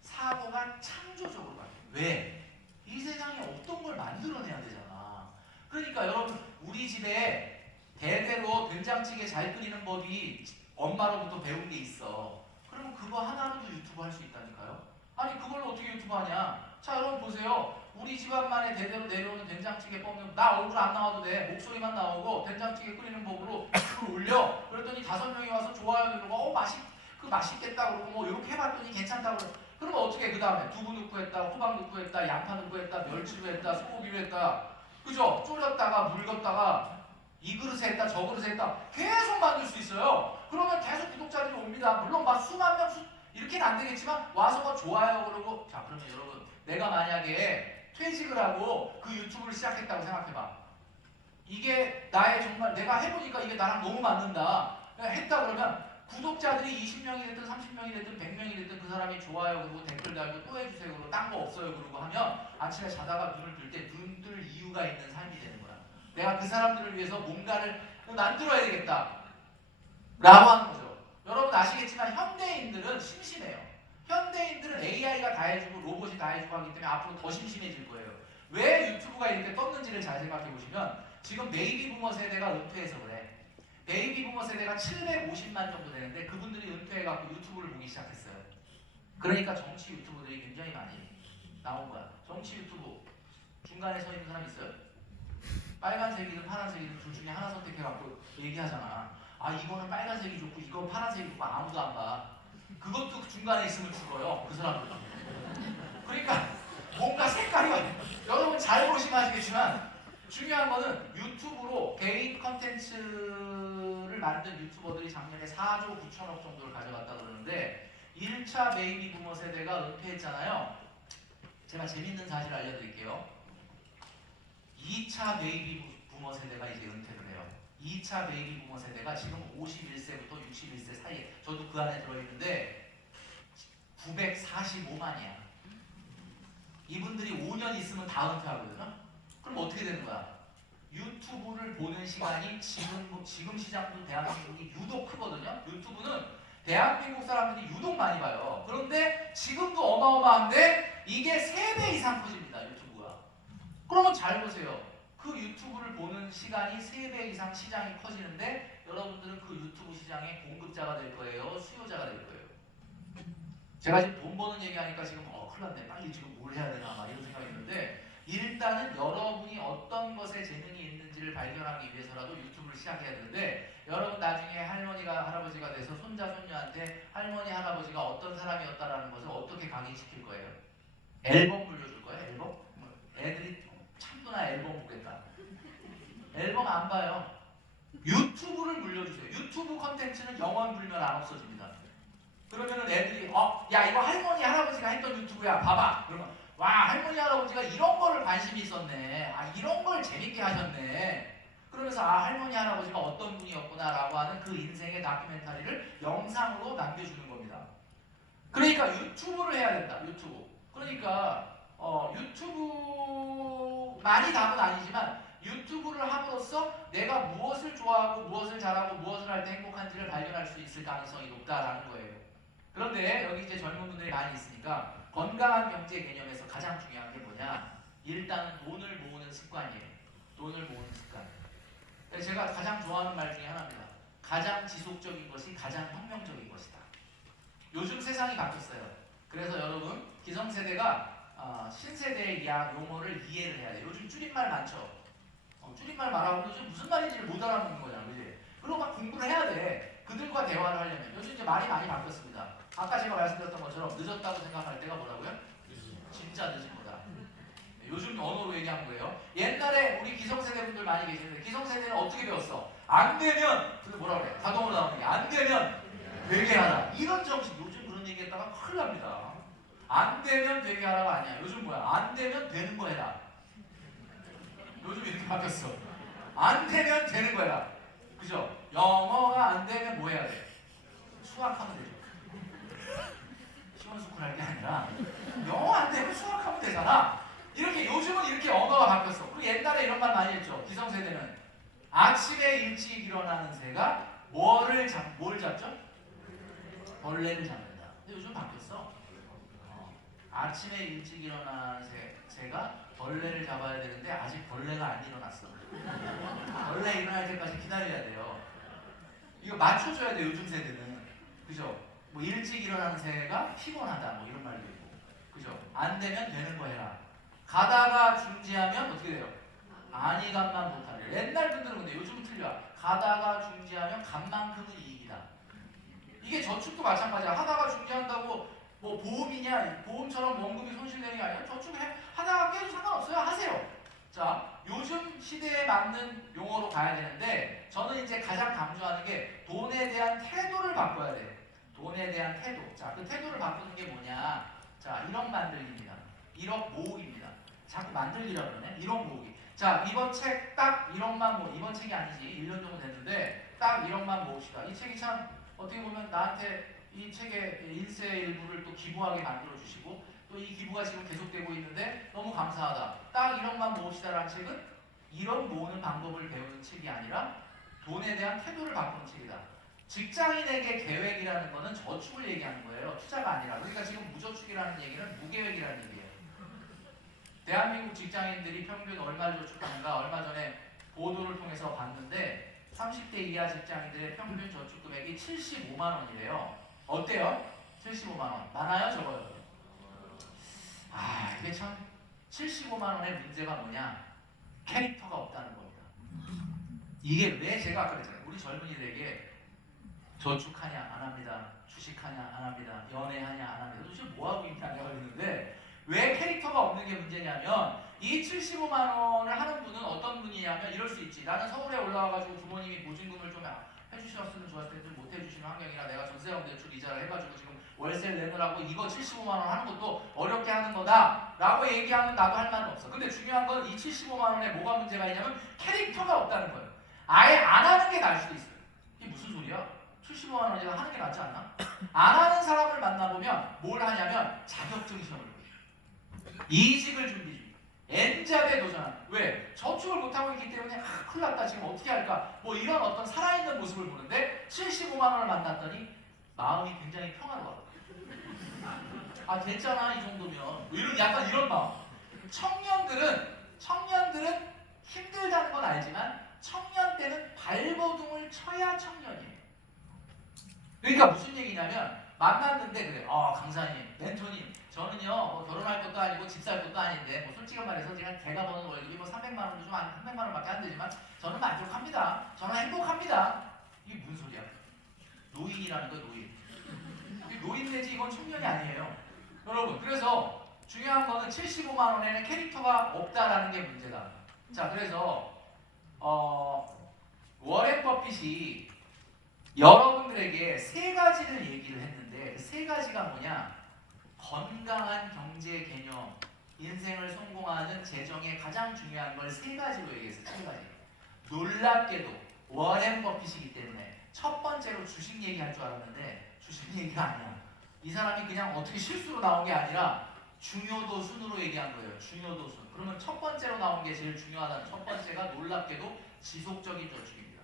사고가 창조적으로 가요. 왜? 이 세상에 없던 걸 만들어내야 되잖아. 그러니까 여러분 우리 집에 대대로 된장찌개 잘 끓이는 법이 엄마로부터 배운 게 있어. 그러면 그거 하나로도 유튜브 할 수 있다니까요. 아니 그걸로 어떻게 유튜브 하냐? 자 여러분 보세요. 우리 집안만에 대대로 내려오는 된장찌개 뻥면 나 얼굴 안 나와도 돼. 목소리만 나오고 된장찌개 끓이는 법으로 유튜브를 올려. 그랬더니 5명이 와서 좋아요 누르고 맛있겠다 그러고 뭐 이렇게 해봤더니 괜찮다고 그러고 그러면 어떻게 그 다음에 두부 넣고 했다, 호박 넣고 했다, 양파 넣고 했다, 멸치로 했다, 소고기로 했다. 그죠? 졸였다가 물었다가 이 그릇에 했다 저 그릇에 했다 계속 만들 수 있어요. 그러면 계속 구독자들이 옵니다. 물론 막 수만 명 이렇게는 안 되겠지만 와서 좋아요 그러고 자 그러면 여러분 내가 만약에 퇴직을 하고 그 유튜브를 시작했다고 생각해봐. 이게 나의 정말 내가 해보니까 이게 나랑 너무 맞는다 했다 그러면 구독자들이 20명이 됐든 30명이 됐든 100명이 됐든 그 사람이 좋아요 그러고 댓글 달고 또 해주세요 그러고 딴 거 없어요 그러고 하면 아침에 자다가 눈을 뜰 때 눈 뜰 이유가 있는 삶이 되는 거야. 내가 그 사람들을 위해서 뭔가를 만들어야 되겠다 라고 하는 거죠. 여러분 아시겠지만 현대인들은 심심해요. 현대인들은 AI가 다 해주고 로봇이 다 해주고 하기 때문에 앞으로 더 심심해질 거예요. 왜 유튜브가 이렇게 떴는지를 잘 생각해 보시면 지금 베이비 부머 세대가 은퇴해서 그래. 베이비 부머 세대가 750만 정도 되는데 그분들이 은퇴해갖고 유튜브를 보기 시작했어요. 그러니까 정치 유튜브들이 굉장히 많이 나온 거야. 정치 유튜브 중간에 서 있는 사람 있어요? 빨간색이든 파란색이든 둘 중에 하나 선택해갖고 얘기하잖아. 이거는 빨간색이 좋고 이건 파란색이 좋고 아무도 안 봐. 그것도 그 중간에 있으면 죽어요. 그 사람들. 그러니까 뭔가 색깔이 여러분 잘 보시면 아시겠지만 중요한 거는 유튜브로 개인 컨텐츠를 만든 유튜버들이 작년에 4조 9천억 정도를 가져갔다 그러는데 1차 베이비 부머 세대가 은퇴했잖아요. 제가 재밌는 사실 알려드릴게요. 2차 베이비 부머 세대가 이제 은퇴를 해요. 2차 베이비 부머 세대가 지금 51세부터 61세 사이에 저도 그 안에 들어있는데 945만이야. 이분들이 5년 있으면 다 은퇴하거든요. 그럼 어떻게 되는 거야? 유튜브를 보는 시간이 지금 시장도 대한민국이 유독 크거든요. 유튜브는 대한민국 사람들이 유독 많이 봐요. 그런데 지금도 어마어마한데 이게 3배 이상 커집니다. 유튜브가. 그러면 잘 보세요. 그 유튜브를 보는 시간이 3배 이상 시장이 커지는데 여러분들은 그 유튜브 시장의 공급자가 될 거예요? 수요자가 될 거예요? 제가 지금 돈 버는 얘기하니까 지금 큰일 났네. 빨리 지금 뭘 해야 되나 막 이런 생각이 드는데 일단은 여러분이 어떤 것에 재능이 있는지를 발견하기 위해서라도 유튜브를 시작해야 되는데 여러분 나중에 할머니가 할아버지가 돼서 손자 손녀한테 할머니 할아버지가 어떤 사람이었다라는 것을 어떻게 각인시킬 거예요? 앨범 불려줄 거예요? 앨범? 애들이 참도나 앨범 보겠다. 앨범 안 봐요. 유튜브를 물려주세요. 유튜브 컨텐츠는 영원 불면 안 없어집니다. 그러면은 애들이 야 이거 할머니 할아버지가 했던 유튜브야 봐봐. 그러면 와 할머니 할아버지가 이런 거를 관심이 있었네. 이런 걸 재밌게 하셨네. 그러면서 할머니 할아버지가 어떤 분이었구나라고 하는 그 인생의 다큐멘터리를 영상으로 남겨주는 겁니다. 그러니까 유튜브를 해야 된다. 유튜브. 그러니까 유튜브만이 답은 아니지만 유튜브를 함으로써 내가 무엇을 좋아하고 무엇을 잘하고 무엇을 할 때 행복한지를 발견할 수 있을 가능성이 높다라는 거예요. 그런데 여기 이제 젊은 분들이 많이 있으니까 건강한 경제 개념에서 가장 중요한 게 뭐냐? 일단은 돈을 모으는 습관이에요. 돈을 모으는 습관. 제가 가장 좋아하는 말 중에 하나입니다. 가장 지속적인 것이 가장 혁명적인 것이다. 요즘 세상이 바뀌었어요. 그래서 여러분 기성세대가 신세대의 용어를 이해를 해야 돼요. 요즘 줄임말 많죠. 줄임말 말하고 요즘 무슨 말인지를 못 알아듣는 거잖아, 그지? 그리고 막 공부를 해야 돼. 그들과 대화를 하려면 요즘 이제 말이 많이 바뀌었습니다. 아까 제가 말씀드렸던 것처럼 늦었다고 생각할 때가 뭐라고요? 진짜 늦은 거다. 요즘 언어로 얘기한 거예요. 옛날에 우리 기성세대 분들 많이 계시는데 기성세대는 어떻게 배웠어? 안 되면 뭐라 그래? 자동으로 나오는 게 안 되면 되게 하라. 이런 정신. 요즘 그런 얘기했다가 큰일 납니다. 안 되면 되게 하라가 아니야. 요즘 뭐야? 안 되면 되는 거 해라. 요즘 이렇게 바뀌었어. 안 되면 되는 거 해라. 그죠? 영어가 안 되면 뭐 해야 돼? 수학하면 되죠. 시원스쿨 할 게 아니라 영어 안 되면 수학하면 되잖아. 이렇게 요즘은 이렇게 언어가 바뀌었어. 그리고 옛날에 이런 말 많이 했죠. 기성세대는 아침에 일찍 일어나는 새가 뭘 잡죠? 벌레를 잡는다. 근데 요즘 바뀌었어. 아침에 일찍 일어나는 새가 벌레를 잡아야 되는데 아직 벌레가 안 일어났어. 벌레 일어날 때까지 기다려야 돼요. 이거 맞춰줘야 돼 요즘 세대는. 그죠? 뭐 일찍 일어나는 새가 피곤하다 뭐 이런 말도 있고. 그죠? 안 되면 되는 거 해라. 가다가 중지하면 어떻게 돼요? 안이간만 못하래. 옛날 분들은 근데 요즘은 틀려. 가다가 중지하면 간만큼은 이익이다. 이게 저축도 마찬가지야. 하다가 중지한다고 뭐 보험이냐, 보험처럼 원금이 손실되는 게 아니라 저축해 하다가 깨도 상관없어요. 하세요. 자, 요즘 시대에 맞는 용어로 가야 되는데 저는 이제 가장 강조하는 게 돈에 대한 태도를 바꿔야 돼. 돈에 대한 태도. 자, 그 태도를 바꾸는 게 뭐냐? 자, 1억 만들기입니다. 1억 모으기입니다. 자꾸 만들기라 그러네. 1억 모으기. 자, 이번 책 딱 1억만 모으. 이번 책이 아니지. 1년 정도 됐는데 딱 1억만 모읍시다. 이 책이 참 어떻게 보면 나한테 이 책의 인세의 일부를 또 기부하게 만들어 주시고 또 이 기부가 지금 계속되고 있는데 너무 감사하다. 딱 1억만 모읍시다라는 책은 1억 모으는 방법을 배우는 책이 아니라 돈에 대한 태도를 바꾸는 책이다. 직장인에게 계획이라는 거는 저축을 얘기하는 거예요. 투자가 아니라. 그러니까 지금 무저축이라는 얘기는 무계획이라는 얘기예요. 대한민국 직장인들이 평균 얼마를 저축하는가 얼마 전에 보도를 통해서 봤는데 30대 이하 직장인들의 평균 저축 금액이 75만 원이래요. 어때요? 75만 원. 많아요? 적어요? 이게 참 75만 원의 문제가 뭐냐? 캐릭터가 없다는 겁니다. 이게 왜 제가 아까 그랬잖아요. 우리 젊은이들에게 저축하냐 안 합니다. 주식하냐 안 합니다. 연애하냐 안 합니다. 도대체 뭐하고 있냐고 했는데 왜 캐릭터가 없는 게 문제냐면 이 75만 원을 하는 분은 어떤 분이냐면 이럴 수 있지. 나는 서울에 올라와가지고 부모님이 보증금을 좀 해주셨으면 좋았을 텐데 못 해주시는 환경이라 내가 전세금 대출 이자를 해가지고 지금 월세를 내느라고 이거 75만 원 하는 것도 어렵게 하는 거다 라고 얘기하면 나도 할 말은 없어. 근데 중요한 건 이 75만 원에 뭐가 문제가 있냐면 캐릭터가 없다는 거예요. 아예 안 하는 게 나을 수도 있어요. 이게 무슨 소리야? 75만 원이라 하는 게 낫지 않나? 안 하는 사람을 만나보면 뭘 하냐면 자격증 시험을 보죠. 이직을 준비 중. N자대 도전하는. 왜? 저축을 못하고 있기 때문에 큰일 났다 지금 어떻게 할까? 뭐 이런 어떤 살아있는 모습을 보는데 75만 원을 만났더니 마음이 굉장히 평화로워. 됐잖아 이 정도면. 뭐 이런 약간 이런 마음. 청년들은 힘들다는 건 알지만 청년 때는 발버둥을 쳐야 청년이에요. 그러니까 무슨 얘기냐면 만났는데 그래. 강사님, 멘토님, 저는요 뭐 결혼할 것도 아니고 집 살 것도 아닌데 뭐 솔직히 말해서 제가 버는 월급이 뭐 300만 원도 좀 300만 원밖에 안 되지만 저는 만족합니다. 저는 행복합니다. 이게 무슨 소리야? 노인이라는 거 노인. 이게 노인 내지 이건 청년이 아니에요. 여러분 그래서 중요한 거는 75만 원에는 캐릭터가 없다라는 게 문제다. 자 그래서 워렌 버핏이 여러분들에게 세 가지를 얘기를 했는데 그 세 가지가 뭐냐? 건강한 경제 개념, 인생을 성공하는 재정의 가장 중요한 걸 세 가지로 얘기했어요. 세 가지. 놀랍게도 워렌 버핏이기 때문에 첫 번째로 주식 얘기할 줄 알았는데 주식 얘기가 아니야. 이 사람이 그냥 어떻게 실수로 나온 게 아니라 중요도 순으로 얘기한 거예요. 중요도 순. 그러면 첫 번째로 나온 게 제일 중요하다는 첫 번째가 놀랍게도 지속적인 저축입니다.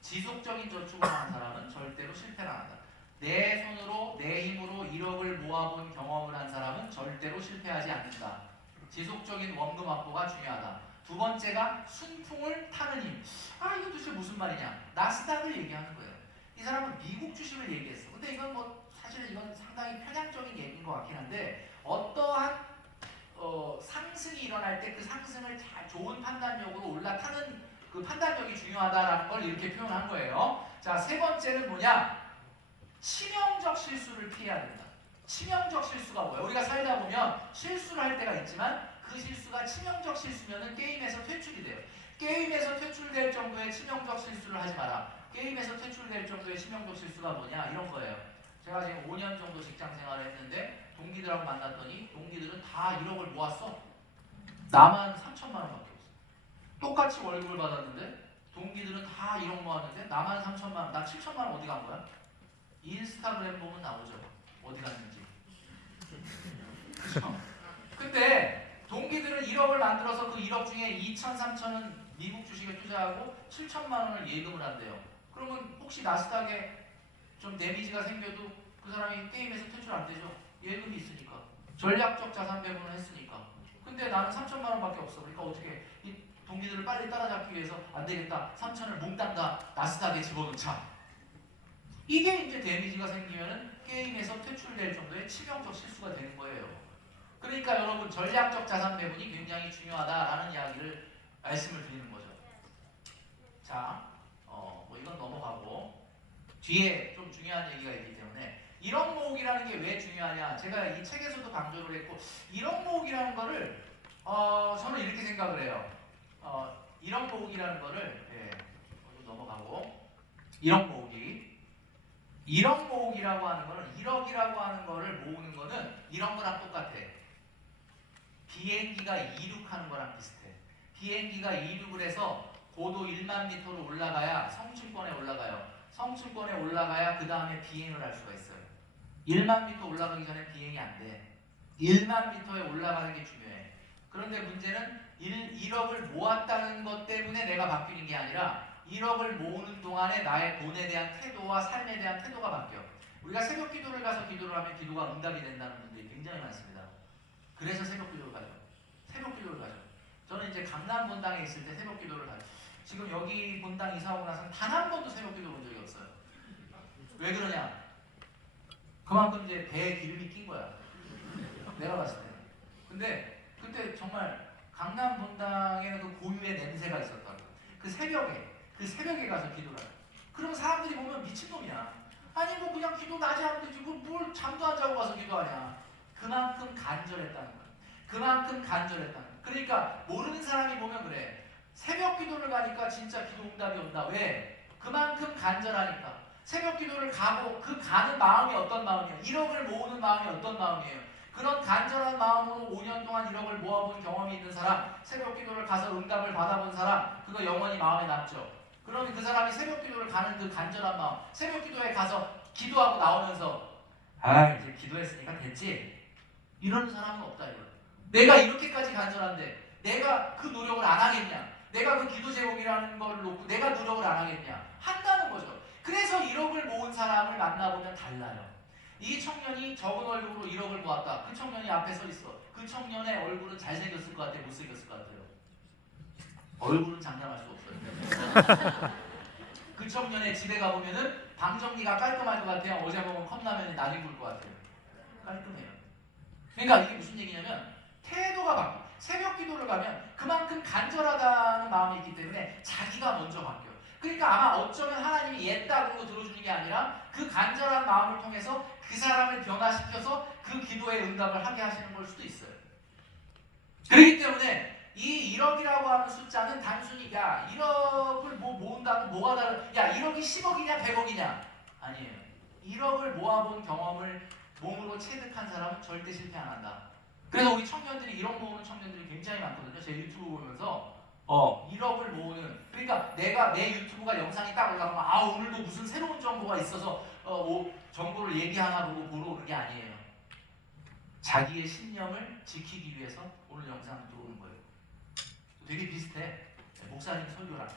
지속적인 저축을 하는 사람은 절대로 실패를 안 한다. 내 손으로 내 힘으로 1억을 모아본 경험을 한 사람은 절대로 실패하지 않는다. 지속적인 원금 확보가 중요하다. 두 번째가 순풍을 타는 힘. 이거 도대체 무슨 말이냐? 나스닥을 얘기하는 거예요. 이 사람은 미국 주식을 얘기했어. 근데 이건 뭐 사실은 이건 상당히 편향적인 얘기인 것 같긴 한데 어떠한 상승이 일어날 때 그 상승을 잘 좋은 판단력으로 올라타는 그 판단력이 중요하다라는 걸 이렇게 표현한 거예요. 자, 세 번째는 뭐냐? 치명적 실수를 피해야 된다. 치명적 실수가 뭐야? 우리가 살다 보면 실수를 할 때가 있지만 그 실수가 치명적 실수면은 게임에서 퇴출이 돼요. 게임에서 퇴출될 정도의 치명적 실수를 하지 마라. 게임에서 퇴출될 정도의 치명적 실수가 뭐냐? 이런 거예요. 제가 지금 5년 정도 직장 생활을 했는데 동기들하고 만났더니 동기들은 다 1억을 모았어. 나만 3천만 원밖에 없어. 똑같이 월급을 받았는데 동기들은 다 1억 모았는데 나만 3천만 원, 나 7천만 원 어디 간 거야? 인스타그램 보면 나오죠. 어디 갔는지. 그렇죠? 근데 동기들은 1억을 만들어서 그 1억 중에 2천, 3천은 미국 주식에 투자하고 7천만 원을 예금을 한대요. 그러면 혹시 나스닥에 좀 데미지가 생겨도 그 사람이 게임에서 퇴출 안 되죠. 예금이 있으니까. 전략적 자산 배분을 했으니까. 근데 나는 3천만 원밖에 없어. 그러니까 어떻게 이 동기들을 빨리 따라잡기 위해서 안 되겠다. 3천을 몽땅 다 나스닥에 집어넣자. 이게 이제 데미지가 생기면은 게임에서 퇴출될 정도의 치명적 실수가 되는 거예요. 그러니까 여러분 전략적 자산 배분이 굉장히 중요하다라는 이야기를 말씀을 드리는 거죠. 자, 뭐 이건 넘어가고 뒤에 좀 중요한 얘기가 있기 때문에 1억 모으기라는 게 왜 중요하냐? 제가 이 책에서도 강조를 했고 1억 모으기라는 거를 저는 이렇게 생각을 해요. 1억 모으기라는 거를 넘어가고 1억 모으기 1억 모으기라고 하는 거는 1억이라고 하는 거를 모으는 거는 이런 거랑 똑같아. 비행기가 이륙하는 거랑 비슷해. 비행기가 이륙을 해서 고도 1만 미터로 올라가야 성층권에 올라가요. 성층권에 올라가야 그 다음에 비행을 할 수가 있어요. 1만 미터 올라가기 전에 비행이 안 돼. 1만 미터에 올라가는 게 중요해. 그런데 문제는 1억을 모았다는 것 때문에 내가 바뀌는 게 아니라 1억을 모으는 동안에 나의 돈에 대한 태도와 삶에 대한 태도가 바뀌어. 우리가 새벽 기도를 가서 기도를 하면 기도가 응답이 된다는 분들이 굉장히 많습니다. 그래서 새벽 기도를 가죠. 새벽 기도를 가죠. 저는 이제 강남 본당에 있을 때 새벽 기도를 가죠. 지금 여기 본당 이사 오고 나서는 단 한 번도 새벽 기도 본 적이 없어요. 왜 그러냐? 그만큼 이제 배에 기름이 낀 거야. 내가 봤을 때. 근데 그때 정말 강남 본당에는 그 고유의 냄새가 있었다고. 그 새벽에 가서 기도를 해요. 그럼 사람들이 보면 미친놈이야. 아니 뭐 그냥 기도 낮에 하면 되지 뭘 잠도 안 자고 가서 기도하냐. 그만큼 간절했다는 거야. 그만큼 간절했다는 거야. 그러니까 모르는 사람이 보면 그래. 새벽 기도를 가니까 진짜 기도 응답이 온다. 왜? 그만큼 간절하니까. 새벽 기도를 가고 그 가는 마음이 어떤 마음이에요? 1억을 모으는 마음이 어떤 마음이에요? 그런 간절한 마음으로 5년 동안 1억을 모아본 경험이 있는 사람, 새벽 기도를 가서 응답을 받아본 사람, 그거 영원히 마음에 남죠. 그러면 그 사람이 새벽 기도를 가는 그 간절한 마음, 새벽 기도에 가서 기도하고 나오면서 이제 기도했으니까 됐지? 이러는 사람은 없다 이거예요. 내가 이렇게까지 간절한데 내가 그 노력을 안 하겠냐? 내가 그 기도 제목이라는 걸 놓고 내가 노력을 안 하겠냐? 한다는 거죠. 그래서 1억을 모은 사람을 만나보면 달라요. 이 청년이 적은 월급으로 1억을 모았다. 그 청년이 앞에 서 있어. 그 청년의 얼굴은 잘생겼을 것 같아요? 못생겼을 것 같아요? 얼굴은 장담할 수 없어요. 그 청년의 집에 가보면은 방 정리가 깔끔할 것 같아요? 어제 먹은 컵라면이 날이 굴 것 같아요? 깔끔해요. 그러니까 이게 무슨 얘기냐면 태도가 바뀌어. 새벽 기도를 가면 그만큼 간절하다는 마음이 있기 때문에 자기가 먼저 바뀌어. 그러니까 아마 어쩌면 하나님이 옛다 그러고 들어주는 게 아니라 그 간절한 마음을 통해서 그 사람을 변화시켜서 그 기도의 응답을 하게 하시는 걸 수도 있어요. 그렇기 때문에 이 1억이라고 하는 숫자는 단순히 야 1억을 모은다면 뭐가 다른 야 1억이 10억이냐 100억이냐 아니에요. 1억을 모아본 경험을 몸으로 체득한 사람은 절대 실패 안 한다. 그래서 우리 청년들이 1억 모으는 청년들이 굉장히 많거든요. 제 유튜브 보면서 1억을 모으는 그러니까 내가 내 유튜브가 영상이 딱 올라가면 오늘도 무슨 새로운 정보가 있어서 정보를 얘기하나 보고 보러 오는 게 아니에요. 자기의 신념을 지키기 위해서 오늘 영상 들어오는 거예요. 되게 비슷해. 목사님 설교랑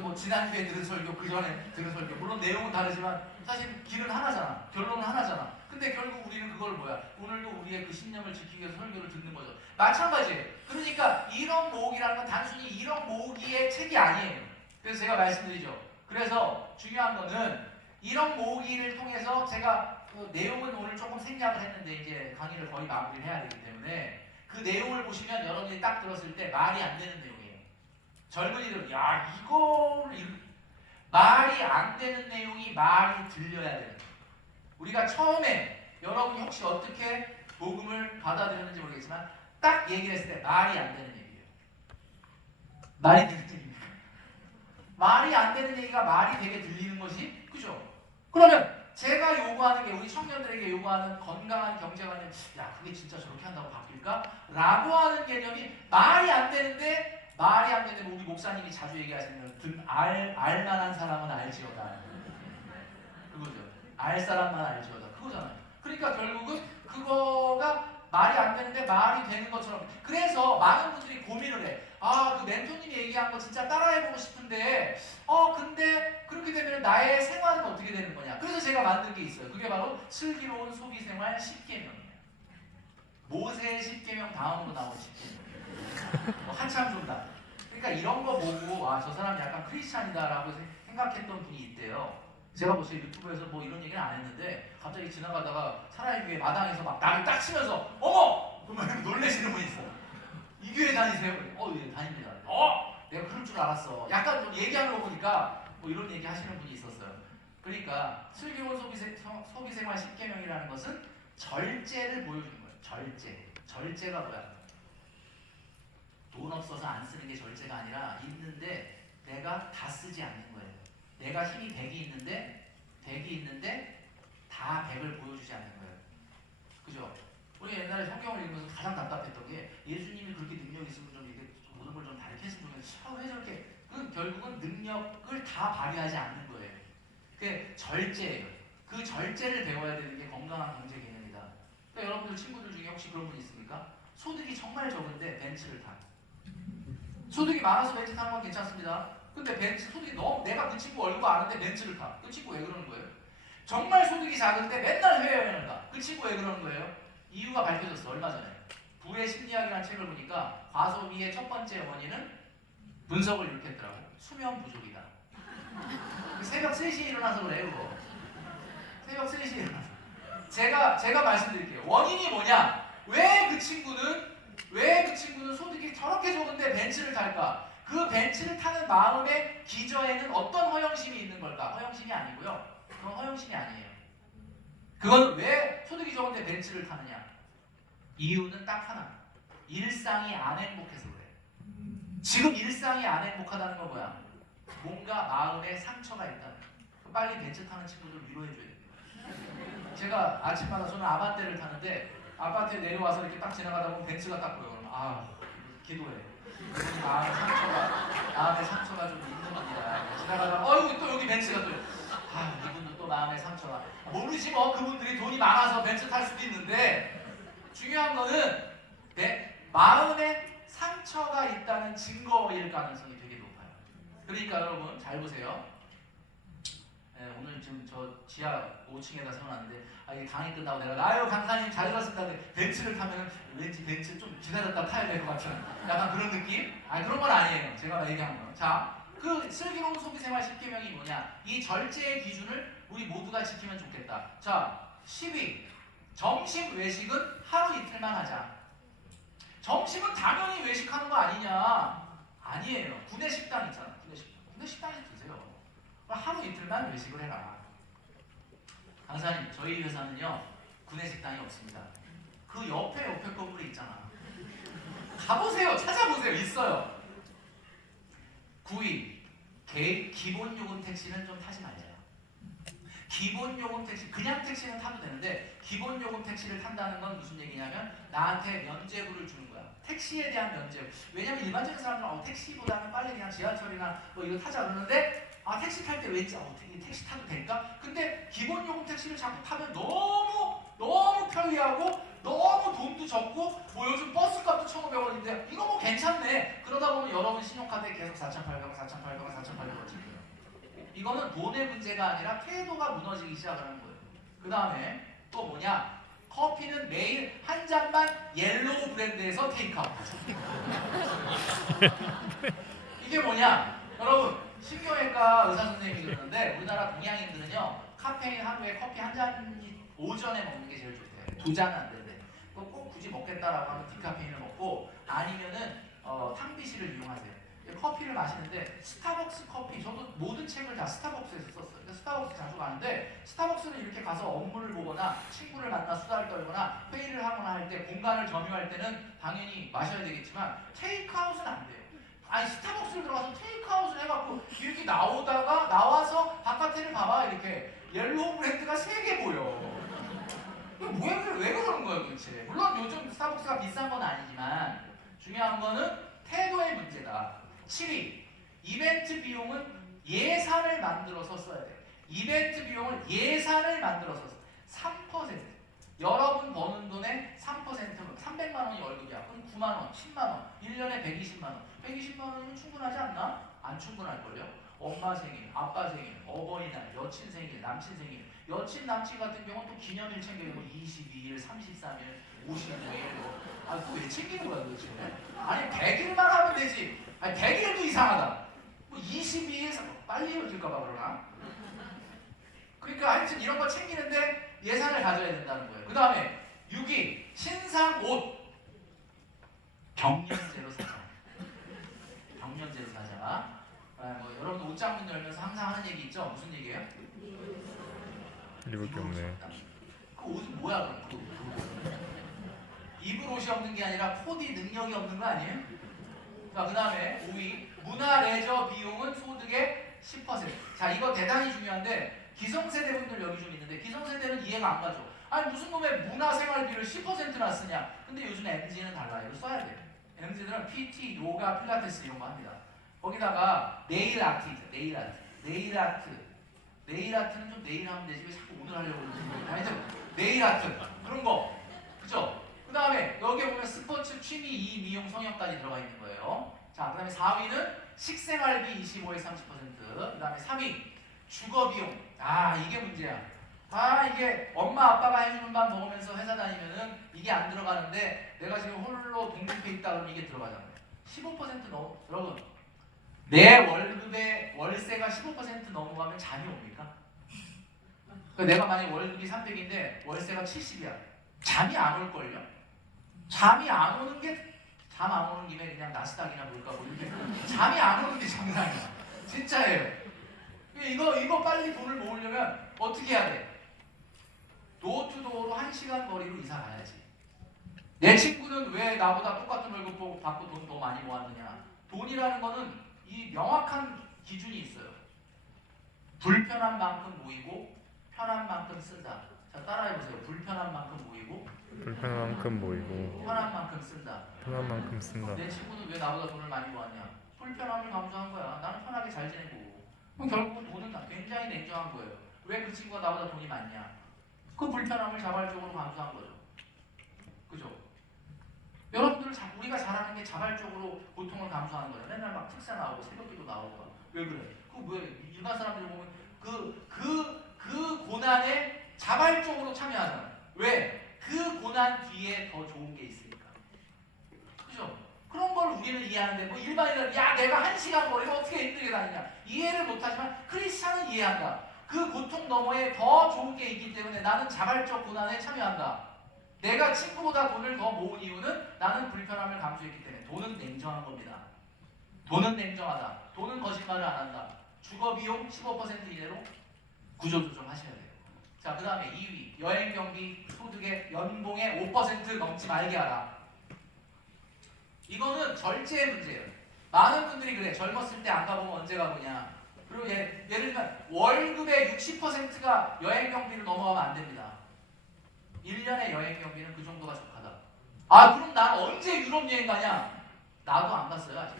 뭐 지난주에 들은 설교, 그 전에 들은 설교, 물론 내용은 다르지만 사실 길은 하나잖아. 결론은 하나잖아. 근데 결국 우리는 그걸 뭐야? 오늘도 우리의 그 신념을 지키기 위해서 설교를 듣는 거죠. 마찬가지예요. 그러니까 일억 모으기라는 건 단순히 일억 모으기의 책이 아니에요. 그래서 제가 말씀드리죠. 그래서 중요한 거는 일억 모으기를 통해서 제가 그 내용은 오늘 조금 생략을 했는데 이제 강의를 거의 마무리를 해야 되기 때문에 그 내용을 보시면 여러분이 딱 들었을 때 말이 안 되는 내용이에요. 젊은이들, 야 말이 안 되는 내용이 말이 들려야 되는 거예요. 우리가 처음에 여러분이 혹시 어떻게 복음을 받아들였는지 모르겠지만 딱 얘기를 했을 때 말이 안 되는 얘기예요. 말이 되는 얘기입니까? 말이 안 되는 얘기가 말이 되게 들리는 것이 그죠? 그러면 제가 요구하는 게 우리 청년들에게 요구하는 건강한 경제관념, 야 그게 진짜 저렇게 한다고 바뀔까? 라고 하는 개념이 말이 안 되는데 우리 목사님이 자주 얘기하시는 알만한 사람은 알지어다. 그거죠. 알 사람만 알지어다. 그거잖아요. 그러니까 결국은 그거가 말이 안 되는데 말이 되는 것처럼. 그래서 많은 분들이 고민을 해. 아, 그 멘토님이 얘기한 거 진짜 따라해보고 싶은데 근데 그렇게 되면 나의 생활은 어떻게 되는 거냐. 그래서 제가 만든 게 있어요. 그게 바로 슬기로운 소비생활 10계명이에요. 모세의 10계명 다음으로 나온 10계명. 한참 좀다. 그러니까 이런 거 보고 저 사람 약간 크리스찬이다라고 생각했던 분이 있대요. 제가 뭐 제 유튜브에서 뭐 이런 얘기는 안 했는데 갑자기 지나가다가 사람의 교회 마당에서 막 나를 딱 치면서 어머! 그러면 놀래시는 분이 있어요. 이 교회 다니세요? 예, 다닙니다. 내가 그럴 줄 알았어. 약간 좀 얘기하는 거 보니까 뭐 이런 얘기 하시는 분이 있었어요. 그러니까 슬기로운 소비생활 10계명이라는 것은 절제를 보여주는 거예요. 절제가 뭐야? 돈 없어서 안 쓰는 게 절제가 아니라 있는데 내가 다 쓰지 않는 거예요. 내가 힘이 100이 있는데 다 100을 보여주지 않는 거예요. 그죠? 우리 옛날에 성경을 읽으면서 가장 답답했던 게 예수님이 그렇게 능력이 있으면 좀 이렇게 모든 걸 좀 가르쳤으면 좋겠는데 왜 저렇게 결국은 능력을 다 발휘하지 않는 거예요. 그게 절제예요. 그 절제를 배워야 되는 게 건강한 경제 개념이다. 그러니까 여러분들 친구들 중에 혹시 그런 분 있습니까? 소득이 정말 적은데 벤츠를 타. 소득이 많아서 벤츠 타는 건 괜찮습니다. 근데 벤츠 소득이 너무 내가 그 친구 얼굴 아는데 벤츠를 타. 그 친구 왜 그러는 거예요? 정말 소득이 작은데 맨날 해외여행을 가. 그 친구 왜 그러는 거예요? 이유가 밝혀졌어. 얼마 전에 부의 심리학이라는 책을 보니까 과소비의 첫 번째 원인은 분석을 이렇게 했더라고. 수면 부족이다. 새벽 3시에 일어나서 그래요. 그거. 새벽 3시에 일어나서. 제가 말씀드릴게요. 원인이 뭐냐? 왜 그 친구는 소득이 저렇게 적은데 벤츠를 탈까? 그 벤츠를 타는 마음의 기저에는 어떤 허영심이 있는 걸까? 허영심이 아니고요. 그건 허영심이 아니에요. 그건 왜 소득이 적은데 벤츠를 타느냐? 이유는 딱 하나. 일상이 안 행복해서 그래. 지금 일상이 안 행복하다는 건 뭐야? 뭔가 마음에 상처가 있다는 거야. 빨리 벤츠 타는 친구들 위로해줘야 돼요. 제가 아침마다 저는 아반떼를 타는데 아파트에 내려와서 이렇게 딱 지나가다 보면 벤츠가 딱 보여. 그러면 기도해. 마음에 상처가 좀 있는 겁니다. 지나가다가 또 여기 벤츠가 또 이분도 또 마음에 상처가. 모르지 뭐 그분들이 돈이 많아서 벤츠 탈 수도 있는데 중요한 거는 내 마음에 상처가 있다는 증거일 가능성이 되게 높아요. 그러니까 여러분 잘 보세요. 오늘 지금 저 지하 5층에다 세워놨는데 이게 강의 끝나고 내가 강사님 잘 들었습니다. 근데 벤츠를 타면 왠지 벤츠 좀 기다렸다 타야 될 것 같은 약간 그런 느낌? 그런 건 아니에요. 제가 얘기한 거. 자, 그 슬기로운 소비생활 10계명이 뭐냐? 이 절제의 기준을 우리 모두가 지키면 좋겠다. 자, 10위. 점심 외식은 하루 이틀만 하자. 점심은 당연히 외식하는 거 아니냐? 아니에요. 구내식당 있잖아. 구내식당에 드세요. 하루 이틀만 외식을 해라. 강사님, 저희 회사는요 구내식당이 없습니다. 그 옆에 건물에 있잖아. 가보세요. 찾아보세요. 있어요. 9위. 기본요금 택시는 좀 타지 말자. 기본요금 택시, 그냥 택시는 타도 되는데 기본요금 택시를 탄다는 건 무슨 얘기냐면 나한테 면제부를 주는 거야. 택시에 대한 면제부. 왜냐면 일반적인 사람들은 택시보다는 빨리 그냥 지하철이나 뭐 이거 타자 그러는데 택시 탈 때 왠지 택시 타도 될까? 근데 기본요금 택시를 자꾸 타면 너무 편리하고 너무 돈도 적고 뭐 요즘 버스값도 1,500원인데 문제. 이거 뭐 괜찮네. 그러다 보면 여러분 신용카드에 계속 4,800원, 4,800원, 4,800원 찍혀요. 이거는 돈의 문제가 아니라 태도가 무너지기 시작하는 거예요. 그 다음에 또 뭐냐? 커피는 매일 한 잔만 옐로우 브랜드에서 테이크아웃 하자. 이게 뭐냐? 여러분 신경외과 의사 선생님이 그러는데 우리나라 동양인들은요 카페인 하루에 커피 한 잔이 오전에 먹는 게 제일 좋대요. 2잔은 안 된대. 꼭 굳이 먹겠다라고 하면 디카페인을 먹고 아니면은 탕비실을 이용하세요. 커피를 마시는데 스타벅스 커피, 저도 모든 책을 다 스타벅스에서 썼어요. 그러니까 스타벅스 자주 가는데 스타벅스는 이렇게 가서 업무를 보거나 친구를 만나 수다를 떨거나 회의를 하거나 할 때 공간을 점유할 때는 당연히 마셔야 되겠지만 테이크아웃은 안 돼요. 아니 스타벅스를 들어가서 테이크아웃을 해갖고 이렇게 나와서 바깥에를 봐봐 이렇게 옐로우 브랜드가 3개 보여. 왜 그러는 거야 도대체? 물론 요즘 스타벅스가 비싼 건 아니지만 중요한 거는 태도의 문제다. 7위, 이벤트 비용은 예산을 만들어서 써야 돼. 이벤트 비용을 예산을 만들어서 3%. 여러분 버는 돈의 3%면 300만 원이 월급이야. 그럼 9만 원, 10만 원, 1년에 120만 원. 120만 원이면 충분하지 않나? 안 충분할걸요? 엄마 생일, 아빠 생일, 어버이날, 여친 생일, 남친 생일. 여친, 남친 같은 경우는 또 기념일 챙겨야 되고 22일, 33일, 56일 뭐. 아, 그거 왜 챙기는 거야 도대체? 아니 100일만 하면 되지. 아니 100일도 이상하다. 뭐 22일 빨리 헤어질까봐 그러나? 그러니까 하여튼 이런 거 챙기는데 예산을 가져야 된다는 거예요. 그 다음에 6위 신상 옷 경련제로 사자. 경련제로 사자. 뭐 여러분 옷장문 열면서 항상 하는 얘기 있죠? 무슨 얘기예요? 입을 게 없네. 그 옷은 뭐야 그럼? 입을 옷이 없는 게 아니라 코디 능력이 없는 거 아니에요? 자, 그 다음에 5위 문화 레저 비용은 소득의 10%. 자, 이거 대단히 중요한데 기성세대 분들 여기 좀 있는데 기성세대는 이해가 안 가죠. 아니 무슨 놈의 문화생활비를 10%나 쓰냐. 근데 요즘 MZ는 달라. 이거 써야 돼. MZ들은 PT, 요가, 필라테스 이런 거 합니다. 거기다가 네일 아트 있죠. 네일 아트. 네일 아트. 네일 아트는 좀 내일 하면 되지 왜 자꾸 오늘 하려고 그러지? 하여튼 네일 아트 그런 거. 그죠? 그 다음에 여기에 보면 스포츠, 취미, 이 미용, 성형까지 들어가 있는 거예요. 자, 그 다음에 4위는 식생활비 25에서 30%. 그 다음에 3위 주거비용. 아, 이게 문제야. 아, 이게 엄마 아빠가 해주는 밥 먹으면서 회사 다니면은 이게 안 들어가는데 내가 지금 홀로 독립해 있다 그러면 이게 들어가잖아요. 15% 넘어. 여러분 내 월급의 월세가 15% 넘어가면 잠이 옵니까? 그러니까 내가 만약에 월급이 300인데 월세가 70이야. 잠이 안 올걸요? 잠이 안 오는 게 잠 안 오는 김에 그냥 나스닥이나 볼까 뭐 이렇게 잠이 안 오는 게 정상이야. 진짜예요. 이거 빨리 돈을 모으려면 어떻게 해야 돼? 도어투도어로 1시간 거리로 이사 가야지. 내 친구는 왜 나보다 똑같은 월급 받고 돈 더 많이 모았느냐? 돈이라는 거는 이 명확한 기준이 있어요. 불편한 만큼 모이고 편한 만큼 쓴다. 자, 따라해보세요. 불편한 만큼 모이고 불편한 만큼 모이고 편한 만큼 쓴다. 편한 만큼 쓴다. 내 친구는 왜 나보다 돈을 많이 모았냐? 불편함을 감수한 거야. 나는 편하게 잘 지내고. 그럼 결국은 돈은 굉장히 냉정한 거예요. 왜 그 친구가 나보다 돈이 많냐? 그 불편함을 자발적으로 감수한 거죠. 그죠? 여러분들 우리가 잘하는 게 자발적으로 고통을 감수하는 거예요. 맨날 막 특사 나오고 새벽기도 나오고. 왜 그래? 왜 일반 사람들 보면 그 고난에 자발적으로 참여하잖아. 왜? 그 고난 뒤에 더 좋은 게 있으니까. 그죠? 그런 걸 우리는 이해하는데 뭐 일반인은 야 내가 1시간 거리를 어떻게 힘들게 다니냐 이해를 못하지만 크리스찬은 이해한다. 그 고통 너머에 더 좋은 게 있기 때문에 나는 자발적 고난에 참여한다. 내가 친구보다 돈을 더 모은 이유는 나는 불편함을 감수했기 때문에. 돈은 냉정한 겁니다. 돈은 냉정하다. 돈은 거짓말을 안 한다. 주거비용 15% 이내로 구조조정 하셔야 돼요. 자, 그 다음에 2위 여행경비 소득의 연봉의 5% 넘지 말게 하라. 이거는 절제의 문제예요. 많은 분들이 그래. 젊었을 때 안 가보면 언제 가보냐. 그리고 예를 들면 월급의 60%가 여행경비로 넘어가면 안 됩니다. 1년의 여행경비는 그 정도가 적하다. 아, 그럼 난 언제 유럽 여행 가냐? 나도 안 갔어요 아직.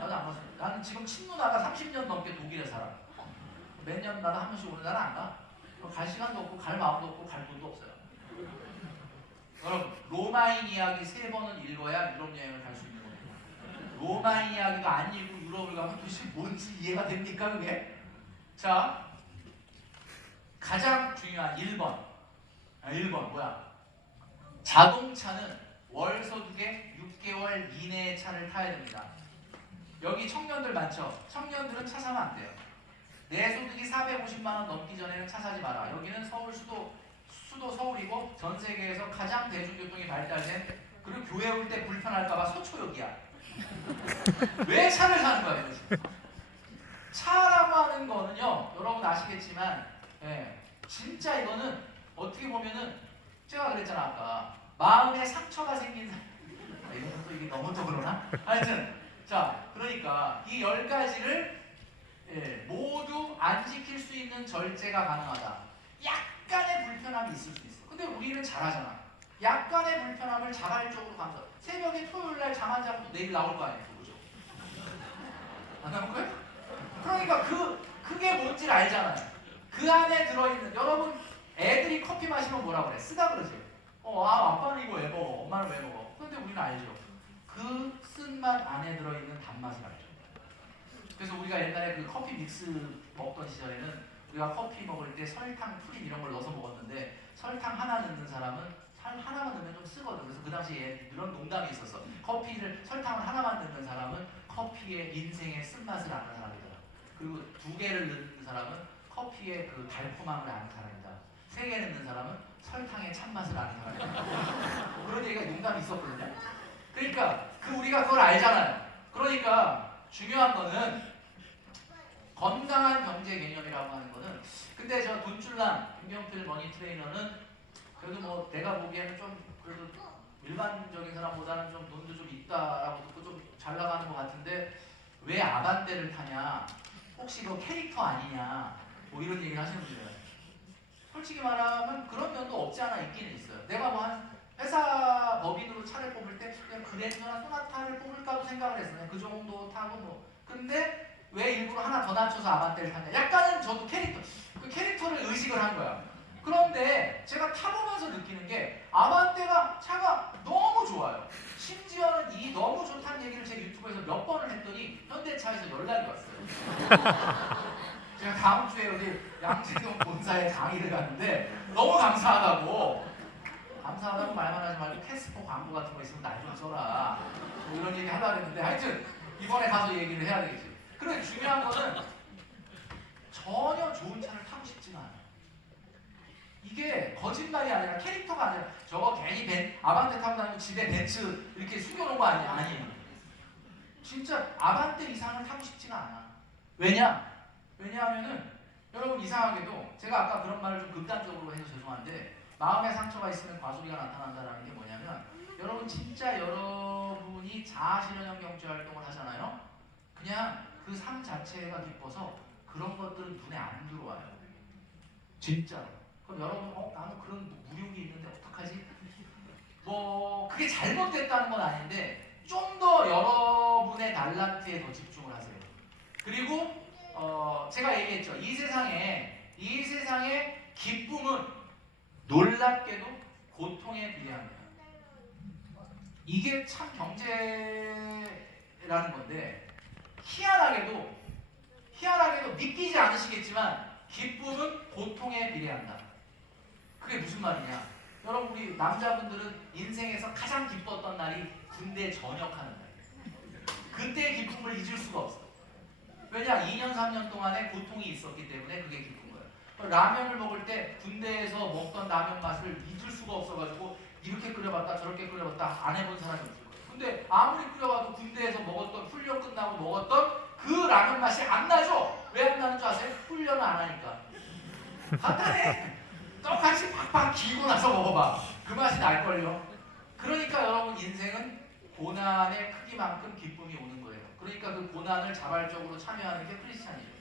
나도 안 갔어요. 나는 지금 친누나가 30년 넘게 독일에 살아. 몇 년마다 한 번씩 오는 나라 안 가. 갈 시간도 없고 갈 마음도 없고 갈 돈도 없어요. 여러분 로마에 로마인 이야기 3번은 읽어야 유럽 여행을 갈 수 있는 거예요. 로마인 이야기도 안 읽고 유럽을 가면 도대체 뭔지 이해가 됩니까 그게? 자, 가장 중요한 1번. 1번 뭐야? 자동차는 월 소득의 6개월 이내의 차를 타야 됩니다. 여기 청년들 많죠? 청년들은 차 사면 안 돼요. 내 소득이 450만 원 넘기 전에는 차 사지 마라. 여기는 수도 서울이고 전 세계에서 가장 대중교통이 발달된, 그리고 교회 올 때 불편할까봐 서초역이야. 왜 차를 사는 거야 도대체? 차라고 하는 거는요, 여러분 아시겠지만, 진짜 이거는 어떻게 보면은 제가 그랬잖아 아까, 마음에 상처가 생긴 사람. 이건 또 이게 너무 또 그러나? 하여튼 자, 그러니까 이 10가지를 모두 안 지킬 수 있는 절제가 가능하다. 약간의 불편함이 있을 수 있어. 근데 우리는 잘하잖아. 약간의 불편함을 자발적으로 감수. 새벽에 토요일날 잠 안 자고 또 내일 나올 거 아니에요, 그죠? 안 나올 거예요? 그러니까 그게 뭔지를 알잖아요. 그 안에 들어있는, 여러분 애들이 커피 마시면 뭐라 그래? 쓰다 그러지. 아빠는 이거 왜 먹어? 엄마는 왜 먹어? 근데 우리는 알죠. 그 쓴맛 안에 들어있는 단맛을 알죠. 그래서 우리가 옛날에 그 커피 믹스 먹던 시절에는 우리가 커피 먹을 때 설탕, 프림 이런 걸 넣어서 먹었는데, 설탕 하나 넣는 사람은 하나만 넣으면 좀 쓰거든. 그래서 그 당시에 이런 농담이 있었어. 설탕을 하나만 넣는 사람은 커피의 인생의 쓴맛을 아는 사람이다. 그리고 2개를 넣는 사람은 커피의 그 달콤함을 아는 사람이다. 3개 넣는 사람은 설탕의 찬맛을 아는 사람이다. 그런 얘기가 농담이 있었거든요. 그러니까 우리가 그걸 알잖아요. 그러니까 중요한 거는 건강한 경제 개념이라고 하는 거는, 근데 저 돈줄남 김경필 머니 트레이너는 그래도 뭐 내가 보기에는 좀 그래도 일반적인 사람보다는 좀 돈도 좀 있다라고 듣고 좀 잘 나가는 것 같은데, 왜 아반떼를 타냐? 혹시 그 캐릭터 아니냐? 뭐 이런 얘기를 하시는 분이에요. 솔직히 말하면 그런 면도 없지 않아 있기는 있어요. 내가 뭐 한 회사 법인으로 차를 뽑을 때 그냥 그랜저나 소나타를 뽑을까도 생각을 했어요. 그 정도 타고 뭐. 근데 왜 일부러 하나 더 낮춰서 아반떼를 탔냐? 약간은 저도 그 캐릭터를 의식을 한 거야. 그런데 제가 타보면서 느끼는 게 아반떼가 차가 너무 좋아요. 심지어는 이 너무 좋다는 얘기를 제 유튜브에서 몇 번을 했더니 현대차에서 연락이 왔어요. 제가 다음 주에 여기 양재동 본사에 강의를 갔는데 너무 감사하다고 말만 하지 말고 캐스퍼 광고 같은 거 있으면 날 좀 써라, 뭐 이런 얘기 하려고 했는데, 하여튼 이번에 가서 얘기를 해야 되겠지. 그런데 중요한 거는 전혀 좋은 차를 타고 싶지는 않아요. 이게 거짓말이 아니라 캐릭터가 아니라 저거 괜히 아반떼 타고 다니고 집에 벤츠 이렇게 숨겨놓은 거 아니에요. 진짜 아반떼 이상을 타고 싶지가 않아. 왜냐하면은 여러분 이상하게도 제가 아까 그런 말을 좀 극단적으로 해서 죄송한데, 마음의 상처가 있으면 과소비가 나타난다는 게 뭐냐면, 여러분 진짜 여러분이 자아실현형 경제 활동을 하잖아요. 그냥 그 삶 자체가 기뻐서 그런 것들은 눈에 안 들어와요. 진짜로. 그럼 여러분 나는 그런 무력이 있는데 어떡하지? 뭐 그게 잘못됐다는 건 아닌데 좀 더 여러분의 달란트에 더 집중을 하세요. 그리고 제가 얘기했죠. 이 세상에 기쁨은 놀랍게도 고통에 비례합니다. 이게 참 경제라는 건데, 희한하게도 믿기지 않으시겠지만 기쁨은 고통에 비례한다. 그게 무슨 말이냐? 여러분 우리 남자분들은 인생에서 가장 기뻤던 날이 군대 전역하는 날이에요. 그때의 기쁨을 잊을 수가 없어. 왜냐? 2년 3년 동안의 고통이 있었기 때문에 그게 기쁜 거예요. 라면을 먹을 때 군대에서 먹던 라면 맛을 잊을 수가 없어가지고 이렇게 끓여봤다 저렇게 끓여봤다 안 해본 사람이 없을 거예요. 근데 아무리 끓여봐도 군대에서 먹었던, 훈련 끝나고 먹었던 그 라면 맛이 안 나죠? 왜 안 나는 줄 아세요? 훈련을 안 하니까. 간단해. 똑같이 팍팍 기고 나서 먹어봐. 그 맛이 날걸요. 그러니까 여러분 인생은 고난의 크기만큼 기쁨이 오는 거예요. 그러니까 그 고난을 자발적으로 참여하는 게 크리스찬이에요.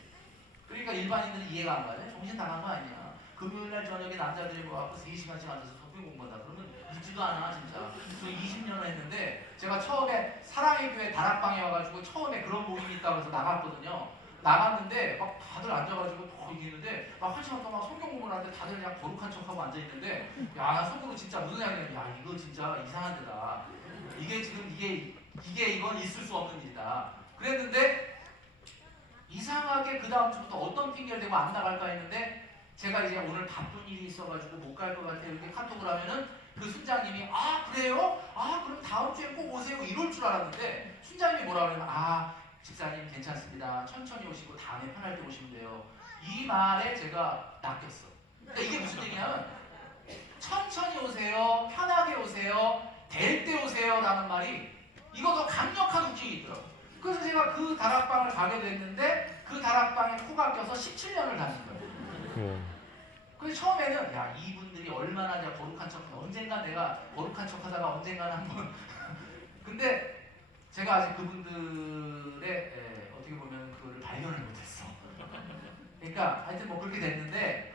그러니까 일반인들은 이해가 안 가요. 정신 나간 거 아니야. 금요일날 저녁에 남자들이 모아서 3시간씩 앉아서 성경 공부한다. 그러면 믿지도 않아 진짜. 저 20년을 했는데 제가 처음에 사랑의 교회 다락방에 와가지고 처음에 그런 모임이 있다고 해서 나갔거든요. 나갔는데 막 다들 앉아가지고 또 얘기했는데 막 1시간 동안 성경 공부하는데 다들 그냥 거룩한 척하고 앉아있는데 야 나 속으로 진짜 무슨 생각이냐 야 이거 진짜 이상한 데다 이게 지금 이건 있을 수 없는 일이다 그랬는데 이상하게 그 다음 주부터 어떤 핑계를 대고 안 나갈까 했는데 제가 이제 오늘 바쁜 일이 있어가지고 못 갈 것 같아요 이렇게 카톡을 하면은 그 순장님이 아 그래요? 아 그럼 다음 주에 꼭 오세요 이럴 줄 알았는데 순장님이 뭐라 그러냐면 아 집사님 괜찮습니다 천천히 오시고 다음에 편할 때 오시면 돼요 이 말에 제가 낚였어 그러니까 이게 무슨 얘기냐면 천천히 오세요 편하게 오세요 될 때 오세요 라는 말이 이거 더 강력한 우킹이 있더라고요 그래서 제가 그 다락방을 가게 됐는데 그 다락방에 코가 껴서 17년을 다닌 거예요 그래서 처음에는 야 이분들이 얼마나 내가 거룩한 척 언젠가 내가 거룩한 척 하다가 언젠가는 한번 근데 제가 아직 그분들의 어떻게 보면 그걸 발견을 못했어 그러니까 하여튼 뭐 그렇게 됐는데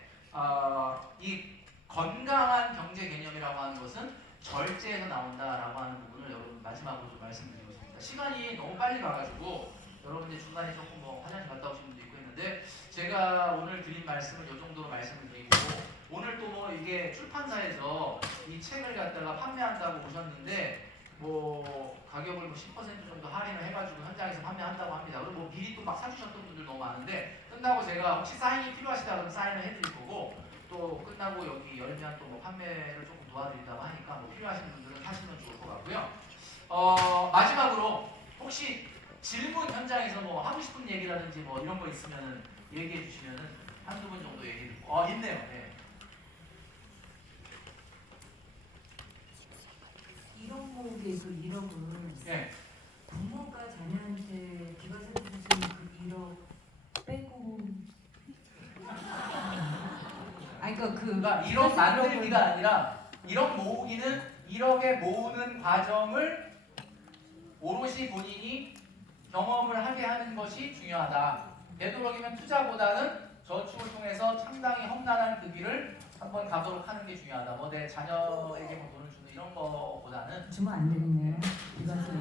이 건강한 경제 개념이라고 하는 것은 절제에서 나온다라고 하는 부분을 여러분 마지막으로 좀 말씀드리고 싶습니다 시간이 너무 빨리 가가지고 여러분들 중간에 조금 뭐 화장실 갔다 오신 분도 있고 했는데 제가 오늘 드린 말씀은 이 정도로 말씀을 드리고 오늘 또 뭐 이게 출판사에서 이 책을 갖다가 판매한다고 오셨는데 뭐 가격을 뭐 10% 정도 할인을 해가지고 현장에서 판매한다고 합니다. 그리고 뭐 미리 또 막 사주셨던 분들 너무 많은데 끝나고 제가 혹시 사인이 필요하시다 그러면 사인을 해드릴 거고 또 끝나고 여기 열면 또 뭐 판매를 조금 도와드린다고 하니까 뭐 필요하신 분들은 사시면 좋을 것 같고요. 마지막으로 혹시 질문 현장에서 뭐 하고 싶은 얘기라든지 뭐 이런 거 있으면은 얘기해 주시면은 한두 분 정도 얘기해 드리고 있네요. 네. 이런 목에서 1억은 네. 부모가 자녀한테 기과세 주시는 그 1억 빼고 아니 그러니까 1억 만들기가 아니라 1억 모으기는 1억에 모으는 과정을 오롯이 본인이 경험을 하게 하는 것이 중요하다. 되도록이면 투자보다는 저축을 통해서 상당히 험난한 그 길을 한번 가도록 하는 게 중요하다. 뭐 내 자녀에게 뭐 돈을 주는 이런 거보다는 주면 안 되겠네요. 기과세로.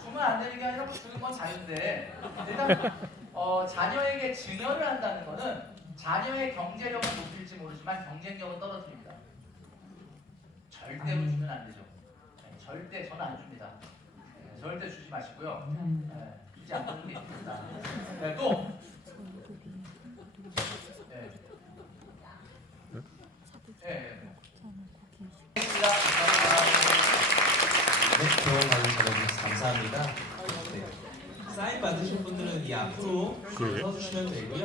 주면 안 되는 게 아니라 뭐 주는 건 자유인데 일단 자녀에게 증여를 한다는 거는 자녀의 경제력은 높일지 모르지만 경쟁력은 떨어뜨립니다. 절대로 주면 안 되죠. 네, 절대 저는 안 줍니다. 네, 절대 주지 마시고요. 네, 주지 않는 게 좋습니다. 네, 또 네. 네. 네, 좋은 말씀 전해주셔서 감사합니다. 네. 사인 받으신 분들은 이 앞으로 서주시면 되고요.